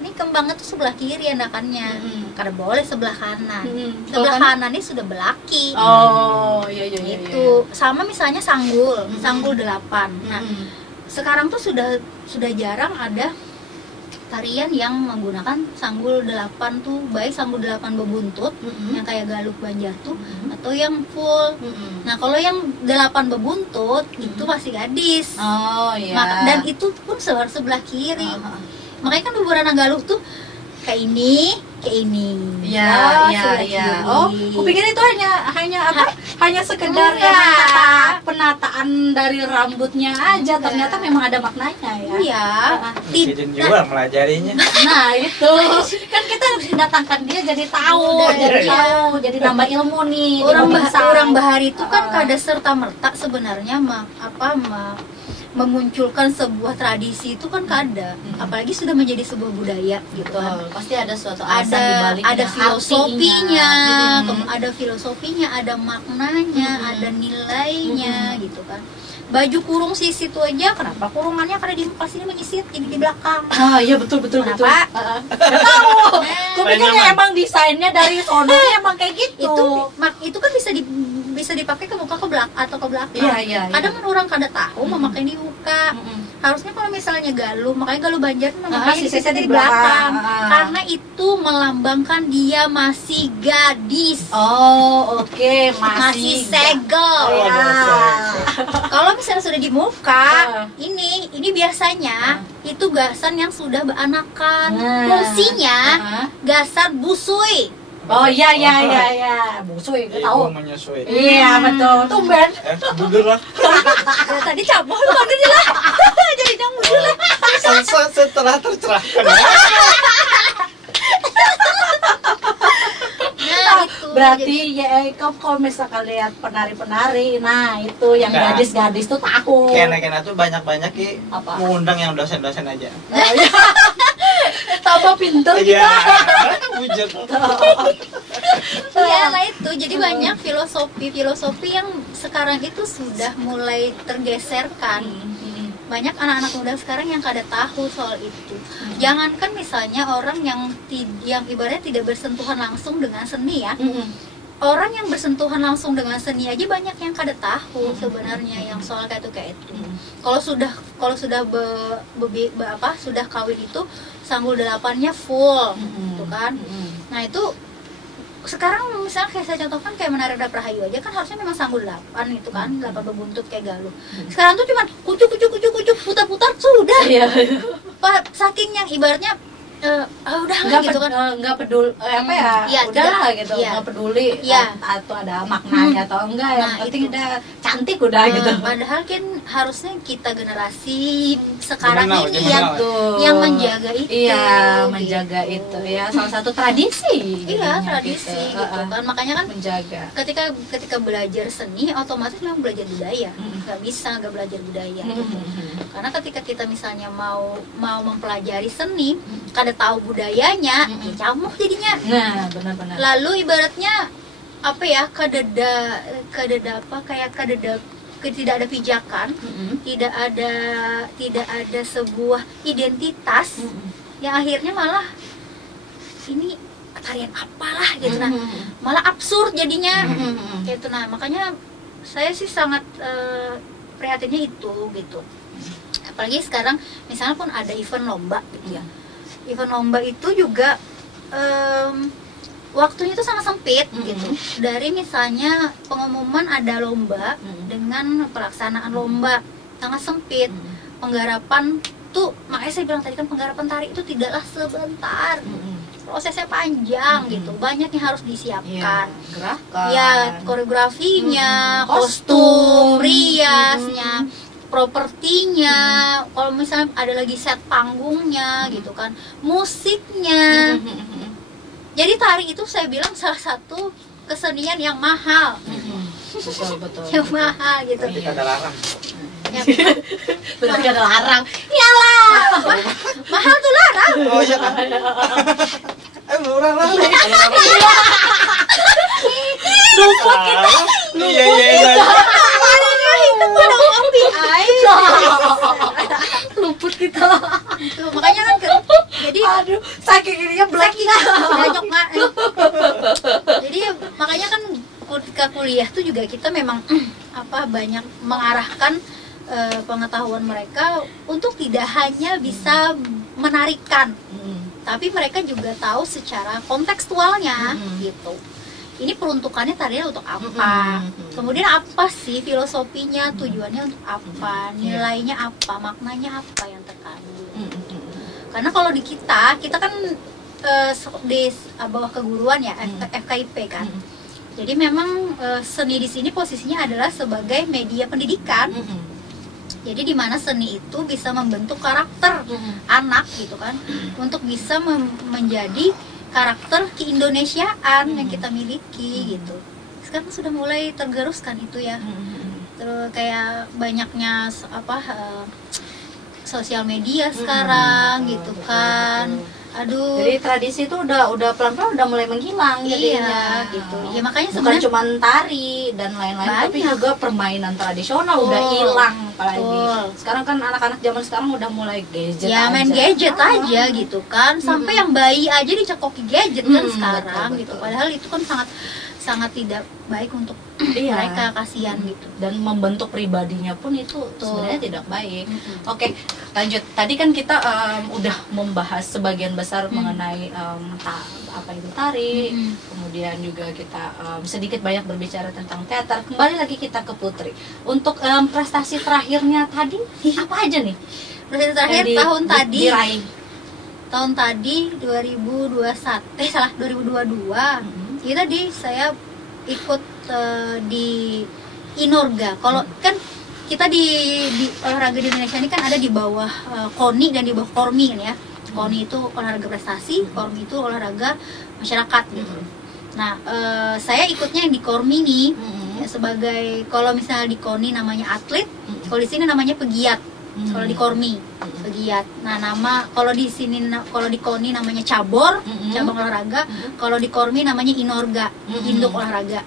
ini kembangnya tuh sebelah kiri anakannya. Karena boleh sebelah kanan. Sebelah kanan ini sudah belaki. Oh, iya. Itu sama misalnya sanggul 8. Nah, sekarang tuh sudah jarang ada tarian yang menggunakan sanggul 8 tuh, baik sanggul 8 bebuntut yang kayak galuh Banjar tuh atau yang full. Nah kalau yang 8 bebuntut itu masih gadis. Oh iya. Dan itu pun sebelah kiri. Makanya kan beberapa galuh tuh kayak ini. Iya. Oh, kupikir itu hanya sekedar penataan dari rambutnya aja. Ternyata memang ada maknanya ya. Iya. Presiden juga melajarinya. Nah itu kan kita datangkan dia jadi tahu, jadi nambah ilmu nih. Orang bahari itu kan kada serta merta sebenarnya memunculkan sebuah tradisi itu kan kada, apalagi sudah menjadi sebuah budaya gitu kan. Pasti ada suatu alasan dibaliknya, ada filosofinya, ada filosofinya, ada maknanya, ada nilainya gitu kan. Baju kurung sisi itu aja, kenapa kurungannya kada di pas ini menyisit jadi di belakang? Iya betul. Kenapa? Nggak tahu. Kupikirnya emang desainnya dari sono emang kayak gitu. Itu kan bisa dipakai ke muka ke belakang atau ke belakang. Iya. Kadang kan orang kada tahu memakai di muka. Harusnya kalau misalnya galuh, makanya galuh Banjar memakai sisi di belakang. Karena itu melambangkan dia masih gadis. Oh, oke, masih segel. Kalau misalnya sudah di muka, ini biasanya itu gasan yang sudah beranakan. Fungsinya gasan busui. Oh iya. Busui, gue tahu. Menyusui. Iya, betul. Tumben. Budur lah. Tadi cabul panggil lah. Jadi yang budur lah. Setelah tercerahkan. Nah, itu. Berarti ya kalau misalkan lihat penari-penari, nah itu yang gadis-gadis tuh tahu. Kena tuh banyak-banyak mengundang yang dosen-dosen aja. Tambah pinter Iya. kita. Iya lah itu. Jadi banyak filosofi yang sekarang itu sudah mulai tergeserkan. Banyak anak-anak muda sekarang yang kada tahu soal itu. Jangankan misalnya orang yang ibaratnya tidak bersentuhan langsung dengan seni ya. orang yang bersentuhan langsung dengan seni aja banyak yang kada tahu sebenarnya yang soal kayak itu. Kalau sudah sudah kawin itu sanggul 8-nya full, gitu kan. Nah itu sekarang misalnya kayak saya contohkan kayak Menara Dapur Rahayu aja kan harusnya memang sanggul 8 gitu kan, 8 berbuntut kayak Galuh. Sekarang tuh cuman kucuk putar sudah. Saking yang ibaratnya udah gitu kan, nggak peduli apa ya, udahlah gitu, nggak peduli atau ada maknanya atau enggak, yang penting udah cantik udah gitu. Padahal kan harusnya kita generasi sekarang ini tuh yang menjaga itu, menjaga itu ya, salah satu tradisi. Tradisi gitu kan, makanya kan menjaga. Ketika belajar seni otomatis memang belajar budaya, nggak bisa nggak belajar budaya gitu. Karena ketika kita misalnya mau mempelajari seni kada tahu budayanya, ya camuk jadinya. Nah, benar-benar. Lalu ibaratnya apa ya, kadeda tidak ada pijakan, tidak ada sebuah identitas, yang akhirnya malah ini tarian apalah gitu, nah malah absurd jadinya, gitu. Nah makanya saya sih sangat prihatinnya itu gitu. Apalagi sekarang misalnya pun ada event lomba gitu ya. Event lomba itu juga waktunya itu sangat sempit gitu. Dari misalnya pengumuman ada lomba dengan pelaksanaan lomba sangat sempit. Penggarapan tuh, makanya saya bilang tadi kan penggarapan tari itu tidaklah sebentar. Prosesnya panjang gitu, banyak yang harus disiapkan. Gerakan. Ya, koreografinya, kostum, riasnya, propertinya, kalau misalnya ada lagi set panggungnya gitu kan, musiknya. Jadi tari itu saya bilang salah satu kesenian yang mahal. Betul. Yang mahal gitu. Tapi kada larang. Berarti kada larang. Iyalah. Mahal tuh larang. Oh iya kan. Murah lah. Luput kita. Iya. Luput kita. Tuh, makanya kan jadi aduh, saking ininya black banyak nggak. Jadi makanya kan ketika kuliah tuh juga kita memang banyak mengarahkan pengetahuan mereka untuk tidak hanya bisa menarikan, tapi mereka juga tahu secara kontekstualnya gitu. Ini peruntukannya tadinya untuk apa, kemudian apa sih filosofinya, tujuannya untuk apa, nilainya apa, maknanya apa yang terkandung. Karena kalau di kita kan di bawah keguruan ya, FKIP kan. Jadi memang seni di sini posisinya adalah sebagai media pendidikan. Jadi di mana seni itu bisa membentuk karakter anak gitu kan, untuk bisa menjadi karakter keindonesiaan yang kita miliki gitu. Sekarang sudah mulai tergeruskan itu ya. Terus kayak banyaknya sosial media sekarang gitu kan. Aduh. Jadi tradisi itu udah pelan-pelan udah mulai menghilang jadinya gitu. Ya makanya bukan sebenarnya cuma tari dan lain-lain, tapi juga permainan tradisional udah hilang apalagi. Sekarang kan anak-anak zaman sekarang udah mulai gadget. Ya main gadget aja gitu kan. Sampai yang bayi aja dicekoki gadget kan sekarang betul. Gitu. Padahal itu kan sangat tidak baik untuk mereka, kasihan gitu. Dan membentuk pribadinya pun itu sebenarnya tidak baik. Oke, lanjut. Tadi kan kita udah membahas sebagian besar mengenai apa itu tari, kemudian juga kita sedikit banyak berbicara tentang teater. Kembali lagi kita ke Putri. Untuk prestasi terakhirnya tadi apa aja nih? Prestasi terakhir diraih. Tahun tadi 2022. Kita saya ikut di Inorga. Kalau kan kita di olahraga di Indonesia ini kan ada di bawah KONI dan di bawah KORMI kan ya. KONI itu olahraga prestasi, KORMI itu olahraga masyarakat gitu. Nah, saya ikutnya yang di KORMI nih ya, sebagai, kalau misalnya di KONI namanya atlet, kalau di sini namanya pegiat. Kalau di KORMI pegiat. Nah, kalau di sini kalau di KONI namanya cabang olahraga, kalau di KORMI namanya Inorga, induk olahraga.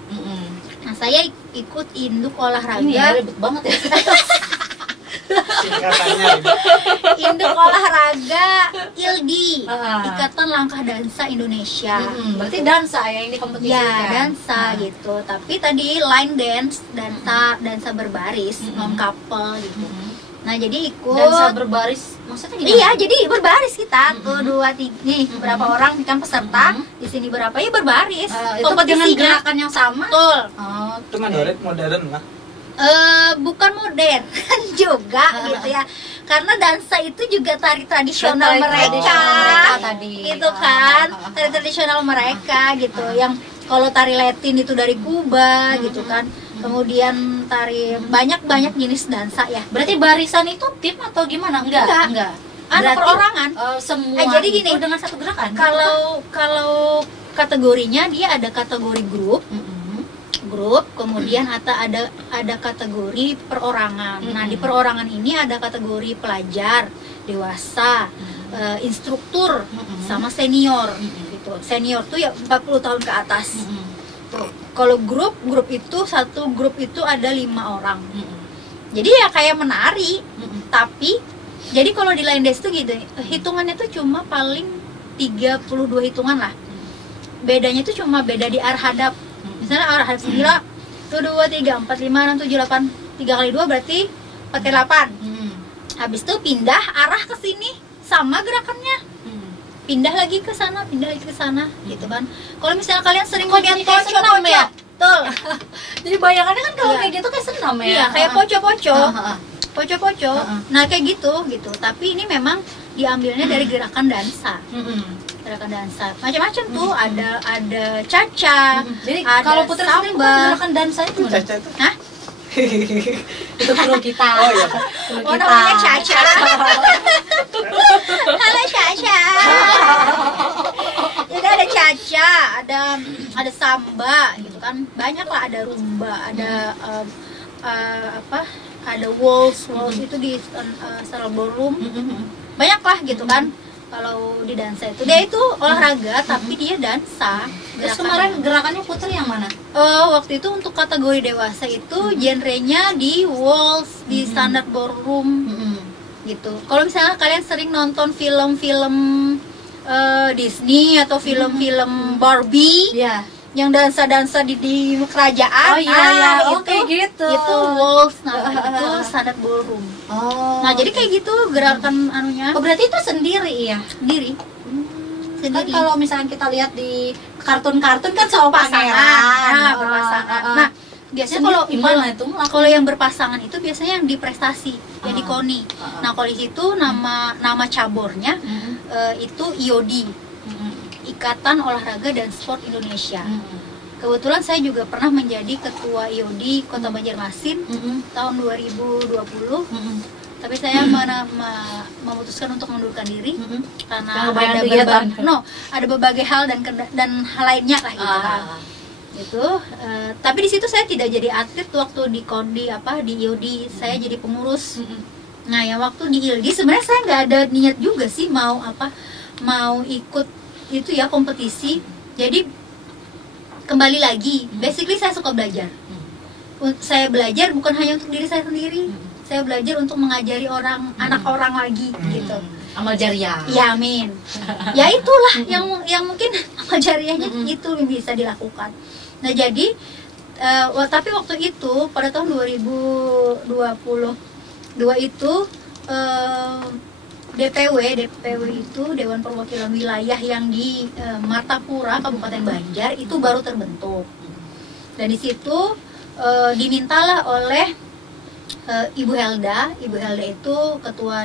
Nah, saya ikut induk olahraga. Ini ya, ribet banget ya. Singkatannya ini. Induk Olahraga ILDI, Ikatan Langkah Dansa Indonesia. Berarti dansa ya ini kompetisi Ya, kan? dansa gitu. Tapi tadi line dance, dansa berbaris, non couple gitu. Nah, jadi ikut Dansa berbaris maksudnya gimana? Iya, jadi berbaris kita tuh 2 3 nih berapa orang kan peserta di sini berapa ya berbaris. Itu dengan gerakan yang sama. Betul. Oh, Itu modern lah. Bukan modern juga gitu ya. Karena dansa itu juga tari tradisional Tari mereka. tradisional mereka tadi. Gitu kan. Tari tradisional mereka gitu. Yang kalau tari Latin itu dari Kuba gitu kan. Kemudian tari banyak jenis dansa ya. Berarti barisan itu tim atau gimana? Enggak. Berarti, perorangan. Semua jadi gini, itu dengan satu gerakan. Kalau kategorinya dia ada kategori grup, kemudian ada kategori perorangan. Nah, di perorangan ini ada kategori pelajar, dewasa, instruktur, sama senior gitu. Senior tuh ya 40 tahun ke atas. Tuh. Kalau grup itu satu grup itu ada 5 orang. Jadi ya kayak menari. Tapi jadi kalau di line dance tuh gitu, hitungannya tuh cuma paling 32 hitungan lah. Bedanya tuh cuma beda di arah hadap. Misalnya arah hadap 9, 1 2 3 4 5 6 7 8. 3 kali 2 berarti 4 kali 8. Habis itu pindah arah ke sini sama gerakannya. Pindah lagi ke sana gitu kan. Kalau misalnya kalian sering lihat senam ya? betul. Jadi bayangannya kan kalau Iya. kayak gitu kayak senam ya? Iya, kayak poco-poco. Nah, kayak gitu. Tapi ini memang diambilnya dari gerakan dansa. Gerakan dansa. Macam-macam tuh, ada caca. Jadi ada kalau Putri sendiri samba. gerakan dansa itu gimana? Caca itu. Hah? Itu kru kita. Oh iya. Kru Oh, kita. namanya Caca. Halo Caca. Jadi ada caca, ada samba gitu kan. Banyak lah, ada rumba, ada ada waltz itu di Central Ballroom. Banyak lah gitu kan. Kalau di dansa itu dia itu olahraga tapi dia dansa. Terus kemarin gerakannya Putri yang mana? Waktu itu untuk kategori dewasa itu genrenya di waltz, di standar ballroom gitu. Kalau misalnya kalian sering nonton film-film Disney atau film-film Barbie Iya. yang dansa-dansa di kerajaan, Oh iya, itu gitu. itu waltz, itu standar ballroom. Oh. Nah, jadi kayak gitu gerakan anunya Oh, berarti itu sendiri ya? sendiri. Kan kalau misalnya kita lihat di kartun-kartun kan sama Pasangan. pangeran. Nah, berpasangan. Nah, biasanya kalau gimana itu? kalau yang berpasangan itu biasanya yang di prestasi, yang di KONI. Nah, kalau di situ nama cabornya itu IOD, Ikatan Olahraga dan Sport Indonesia. Kebetulan saya juga pernah menjadi ketua IOD Kota Banjarmasin tahun 2020. Tapi saya memutuskan untuk mengundurkan diri karena ada berbagai hal dan hal lainnya lah gitu kan. Gitu. Tapi di situ saya tidak jadi atlet waktu di IOD, saya jadi pengurus. Nah, yang waktu di ILD sebenarnya saya nggak ada niat juga sih mau ikut itu ya kompetisi. Jadi kembali lagi, basically saya suka belajar. Saya belajar bukan hanya untuk diri saya sendiri. Saya belajar untuk mengajari anak orang lagi gitu. Amal jariah. Ya, amin. Ya itulah yang mungkin amal jariahnya itu yang bisa dilakukan. Nah, jadi tapi waktu itu pada tahun 2022 itu DPW itu Dewan Perwakilan Wilayah yang di Martapura Kabupaten Banjar itu baru terbentuk. Dan di situ dimintalah oleh Ibu Helda itu ketua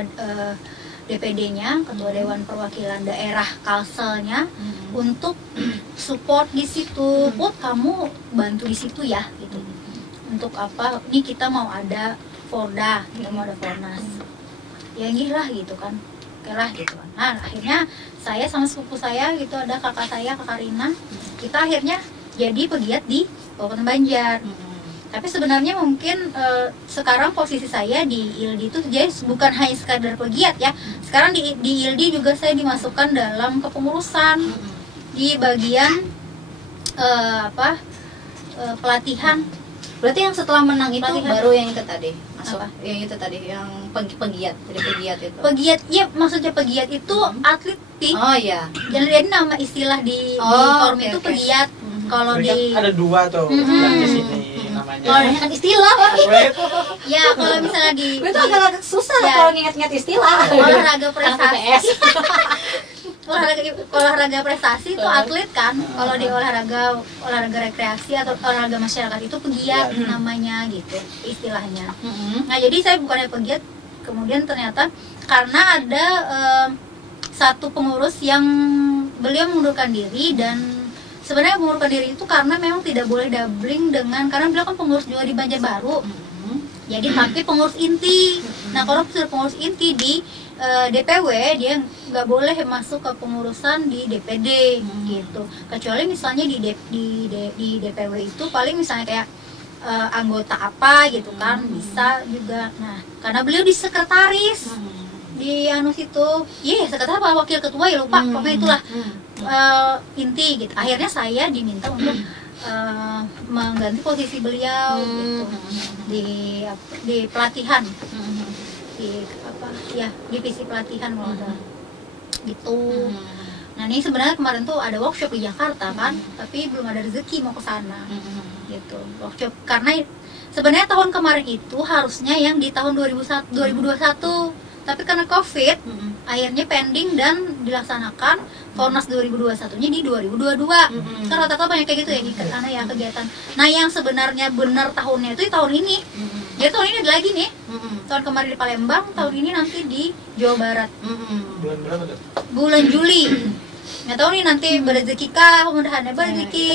DPD-nya, ketua Dewan Perwakilan Daerah Kalselnya, untuk support di situ. Put, kamu bantu di situ ya gitu. Untuk apa? Ini kita mau ada Forda, kita mau ada Fornas. Ya lah gitu kan. Oke lah gitu kan. Nah, akhirnya saya sama sepupu saya gitu, ada kakak saya, Kakak Rina. Kita akhirnya jadi pegiat di Kabupaten Banjar. Tapi sebenarnya mungkin sekarang posisi saya di ILD itu jadi bukan hanya sekadar pegiat ya. Sekarang di ILD juga saya dimasukkan dalam kepengurusan di bagian pelatihan Berarti yang setelah menang itu Pelatihan. baru yang itu tadi masuk. Apa? Yang itu tadi yang pegiat, jadi pegiat itu. Pegiat, iya maksudnya pegiat itu atlet sih. Oh iya. Jadi nama istilah di forum oke, itu oke. pegiat. Kalau Tapi kan di ada dua tuh yang di sini namanya. Oh, ini kan istilah. ya kalau misalnya di Itu agak susah Ya. kalau nginget-nginget istilah. olahraga Anak prestasi IPS. olahraga prestasi itu atlet kan. Kalau di olahraga rekreasi atau olahraga masyarakat itu pegiat namanya gitu istilahnya. Nah jadi saya bukannya pegiat, kemudian ternyata karena ada satu pengurus yang beliau mengundurkan diri, dan sebenarnya mengundurkan diri itu karena memang tidak boleh doubling dengan, karena beliau kan pengurus juga di Banjarbaru. Jadi tapi pengurus inti. Nah kalau sudah pengurus inti di DPW, dia nggak boleh masuk ke pengurusan di DPD gitu. Kecuali misalnya di DPW itu paling misalnya kayak anggota apa gitu kan, bisa juga. Nah karena beliau di sekretaris di situ, sekretaris apa wakil ketua ya lupa, pokoknya itulah inti gitu. Akhirnya saya diminta untuk mengganti posisi beliau gitu di pelatihan, di apa ya, divisi pelatihan kalau ada gitu. Nah ini sebenarnya kemarin tuh ada workshop di Jakarta kan, tapi belum ada rezeki mau ke sana gitu. Workshop karena sebenarnya tahun kemarin itu harusnya yang di tahun 2021, tapi karena COVID akhirnya pending dan dilaksanakan Fornas 2021-nya di 2022. Kan rata-rata banyak kayak gitu ya di sana ya kegiatan. Nah yang sebenarnya benar tahunnya itu di tahun ini. Jadi tahun ini ada lagi nih. Tahun kemarin di Palembang, tahun ini nanti di Jawa Barat. Bulan berapa tuh? Bulan Juli. Nggak tahu nih nanti berezeki kah, mudah-mudahan berezeki.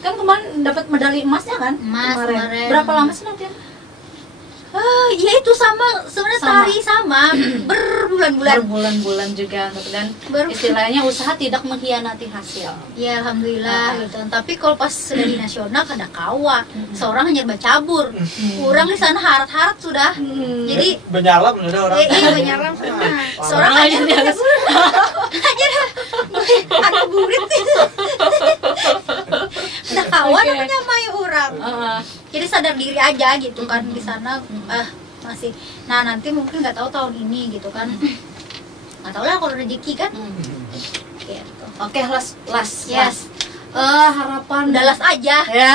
Kan kemarin dapat medali emasnya kan? Emas kemarin. Berapa lama sih latihan? Ya itu sama sebenarnya Sama. tari sama berbulan-bulan. Berbulan-bulan juga dan Baru- istilahnya usaha tidak mengkhianati hasil. Ya alhamdulillah gitu. Tapi kalau pas sudah di nasional kada kawa, seorang hanya bercabur. Kurang di sana harat-harat sudah. Jadi Benyalam udah orang. iya banyaran seorang hanya ada burit udah kawan Oke. namanya mai orang. Jadi sadar diri aja gitu kan di sana masih. Nah nanti mungkin nggak tahu tahun ini gitu kan. Nggak tahu lah kalau rezeki kan. Gitu. Oke, las. Yes. Harapan Udah las aja. ya.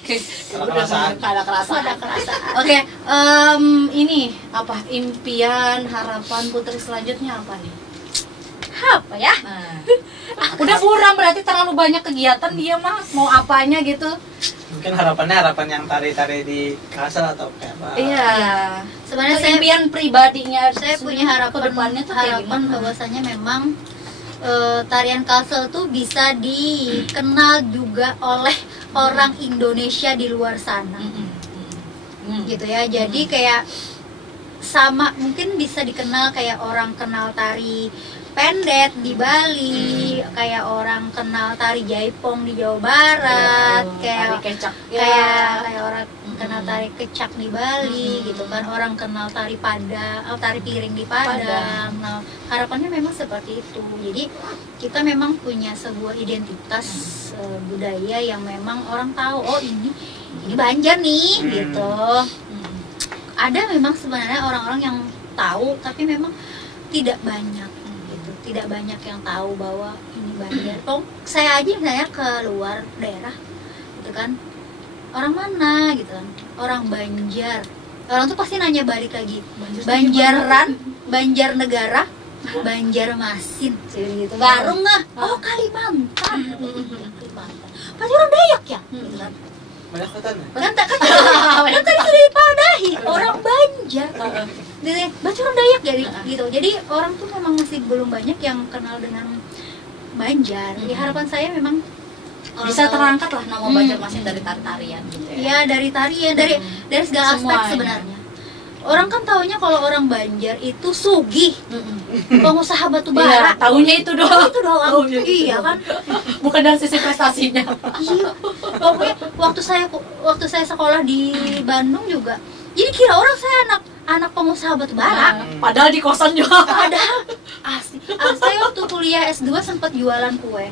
Oke. Ada kerasaan. Ada kerasa. Ada kerasaan. Oke, ini apa impian harapan Putri selanjutnya apa nih? Apa ya? Udah kurang berarti terlalu banyak kegiatan dia mah mau apanya gitu. Mungkin harapan yang tari-tari di Kalsel atau kayak apa? Iya. Sebenarnya Terus saya impian pribadinya saya punya harapan kedepannya tuh kayak harapan gimana? bahwasanya memang tarian Kalsel tuh bisa dikenal juga oleh orang Indonesia di luar sana gitu ya. Jadi kayak sama mungkin bisa dikenal kayak orang kenal tari pendet di Bali, kayak orang kenal tari jaipong di Jawa Barat, kayak tari kecak kayak orang kenal tari kecak di Bali gitu kan, orang kenal tari Padang, tari piring di Padang. Nah harapannya memang seperti itu. Jadi kita memang punya sebuah identitas budaya yang memang orang tahu, oh ini Banjar nih gitu. Ada memang sebenarnya orang-orang yang tahu, tapi memang tidak banyak gitu. Tidak banyak yang tahu bahwa ini Banjar. Oh, saya aja misalnya ke luar daerah gitu kan, orang mana gitu kan, orang Banjar, orang tuh pasti nanya balik lagi, Banjaran, Banjarnegara, Banjarmasin gitu. Baru nggak, oh Kalimantan. Pasti orang Dayak ya gitu kan. Banyak hutan ya? Kan tadi sudah dipadahi orang Banjar. Jadi baca orang Dayak jadi gitu. Jadi orang tuh memang masih belum banyak yang kenal dengan Banjar. Jadi harapan saya memang bisa terangkat lah nama Banjarmasin dari tarian gitu ya. ya dari tarian, dari segala aspek Semuanya. sebenarnya. Orang kan taunya kalau orang Banjar itu sugih, pengusaha batu bara. Iya, taunya itu doang. Itu doang. Taunya itu Iya kan. Bukan dari sisi prestasinya. Iya. Pokoknya waktu saya sekolah di Bandung juga. Jadi kira orang saya anak pengusaha batubara. Padahal di kosan juga. Padahal asli, saya waktu kuliah S2 sempat jualan kue.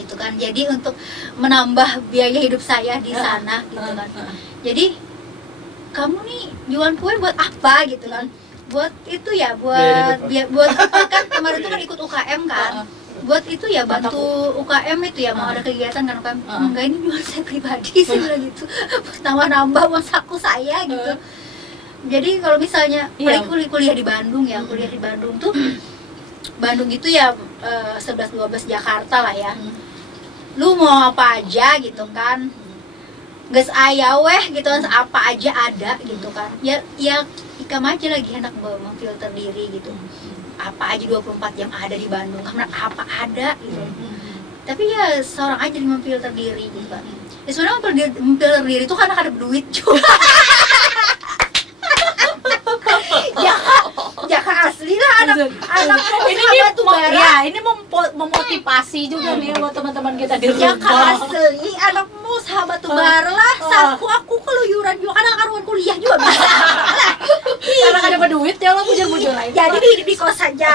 Gitu kan. Jadi untuk menambah biaya hidup saya di sana gitu kan. Jadi kamu nih jualan kue buat apa gitu kan? Buat itu ya, buat apa kan? Kemarin itu kan ikut UKM kan. Buat itu ya, bantu UKM itu ya, mau ada kegiatan kan UKM. Enggak, ini jual saya pribadi sih bilang gitu. Nambah uang saku saya gitu. Jadi kalau misalnya kuliah di Bandung ya, kuliah di Bandung tuh Bandung itu ya 11-12 Jakarta lah ya. Lu mau apa aja gitu kan. Gas aya weh gitu kan, apa aja ada gitu kan. Ya ikam aja lagi enak memfilter diri gitu. Apa aja 24 jam ada di Bandung, karena apa ada gitu. Tapi ya seorang aja memfilter diri gitu kan. Ya sebenarnya memfilter diri itu karena ada duit juga. Jangan asli lah anak ini ini memotivasi juga nih buat teman-teman kita di rumah. Jangan asli anakmu sahabat tubar lah. Aku keluyuran juga kadang karuan kuliah juga bisa. Karena ada duit ya lo bujur-bujur lain. Jadi hidup di kos saja.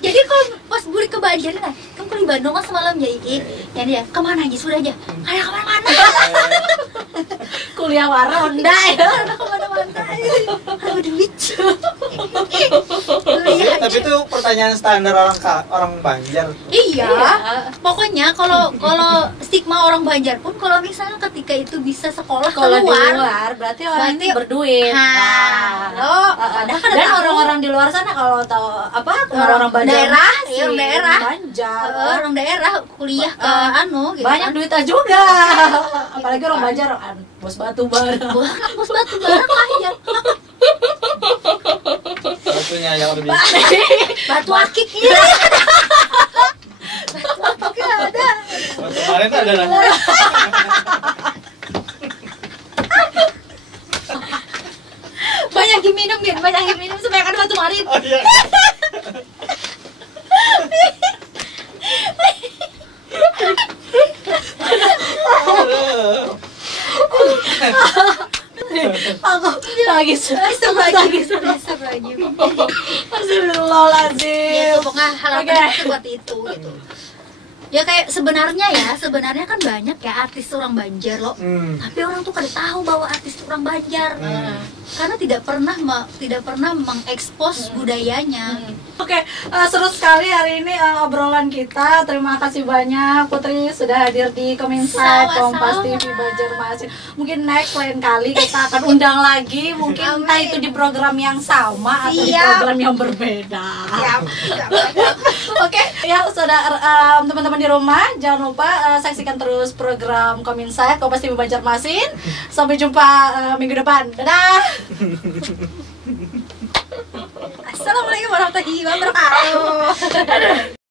Jadi kalau pas buri kebanjiran lah, kamu ke Bandung kan semalam jadi ya kemana aja sudah aja. Kayak kemana-mana. Kuliah waronda ya. Kemana-mana. Ada duit. Tapi itu pertanyaan standar orang Banjar. Iya. Pokoknya kalau stigma orang Banjar pun kalau misalnya ketika itu bisa sekolah Kalau di keluar, luar berarti orang ini berduit. Dan orang-orang di luar sana kalau tahu apa orang-orang Banjar orang daerah kuliah ke gitu banyak kan. duitnya juga. Apalagi orang Banjar bos batu bara. Bos batu bara kaya. Batunya yang lebih. Batu akik iya. Batu akik ada. Batu kemarin tuh ada lah. Banyak diminum supaya kan batu marit. Oh iya. Aku lagi Astagfirullahaladzim. Ya, pokoknya hal-hal seperti itu gitu. Ya kayak sebenarnya kan banyak ya artis orang Banjar loh. Tapi orang tuh kada tahu bahwa artis orang Banjar. Karena tidak pernah mengekspos budayanya. Oke, seru sekali hari ini obrolan kita. Terima kasih banyak Putri sudah hadir di Kominsight Kompas TV Banjarmasin. Mungkin next lain kali kita akan undang lagi. Mungkin entah itu di program yang sama atau di program yang berbeda. Oke, ya sudah teman-teman di rumah jangan lupa saksikan terus program Kominsight Kompas TV Banjarmasin. Sampai jumpa minggu depan. Dadah. Assalamualaikum warahmatullahi wabarakatuh.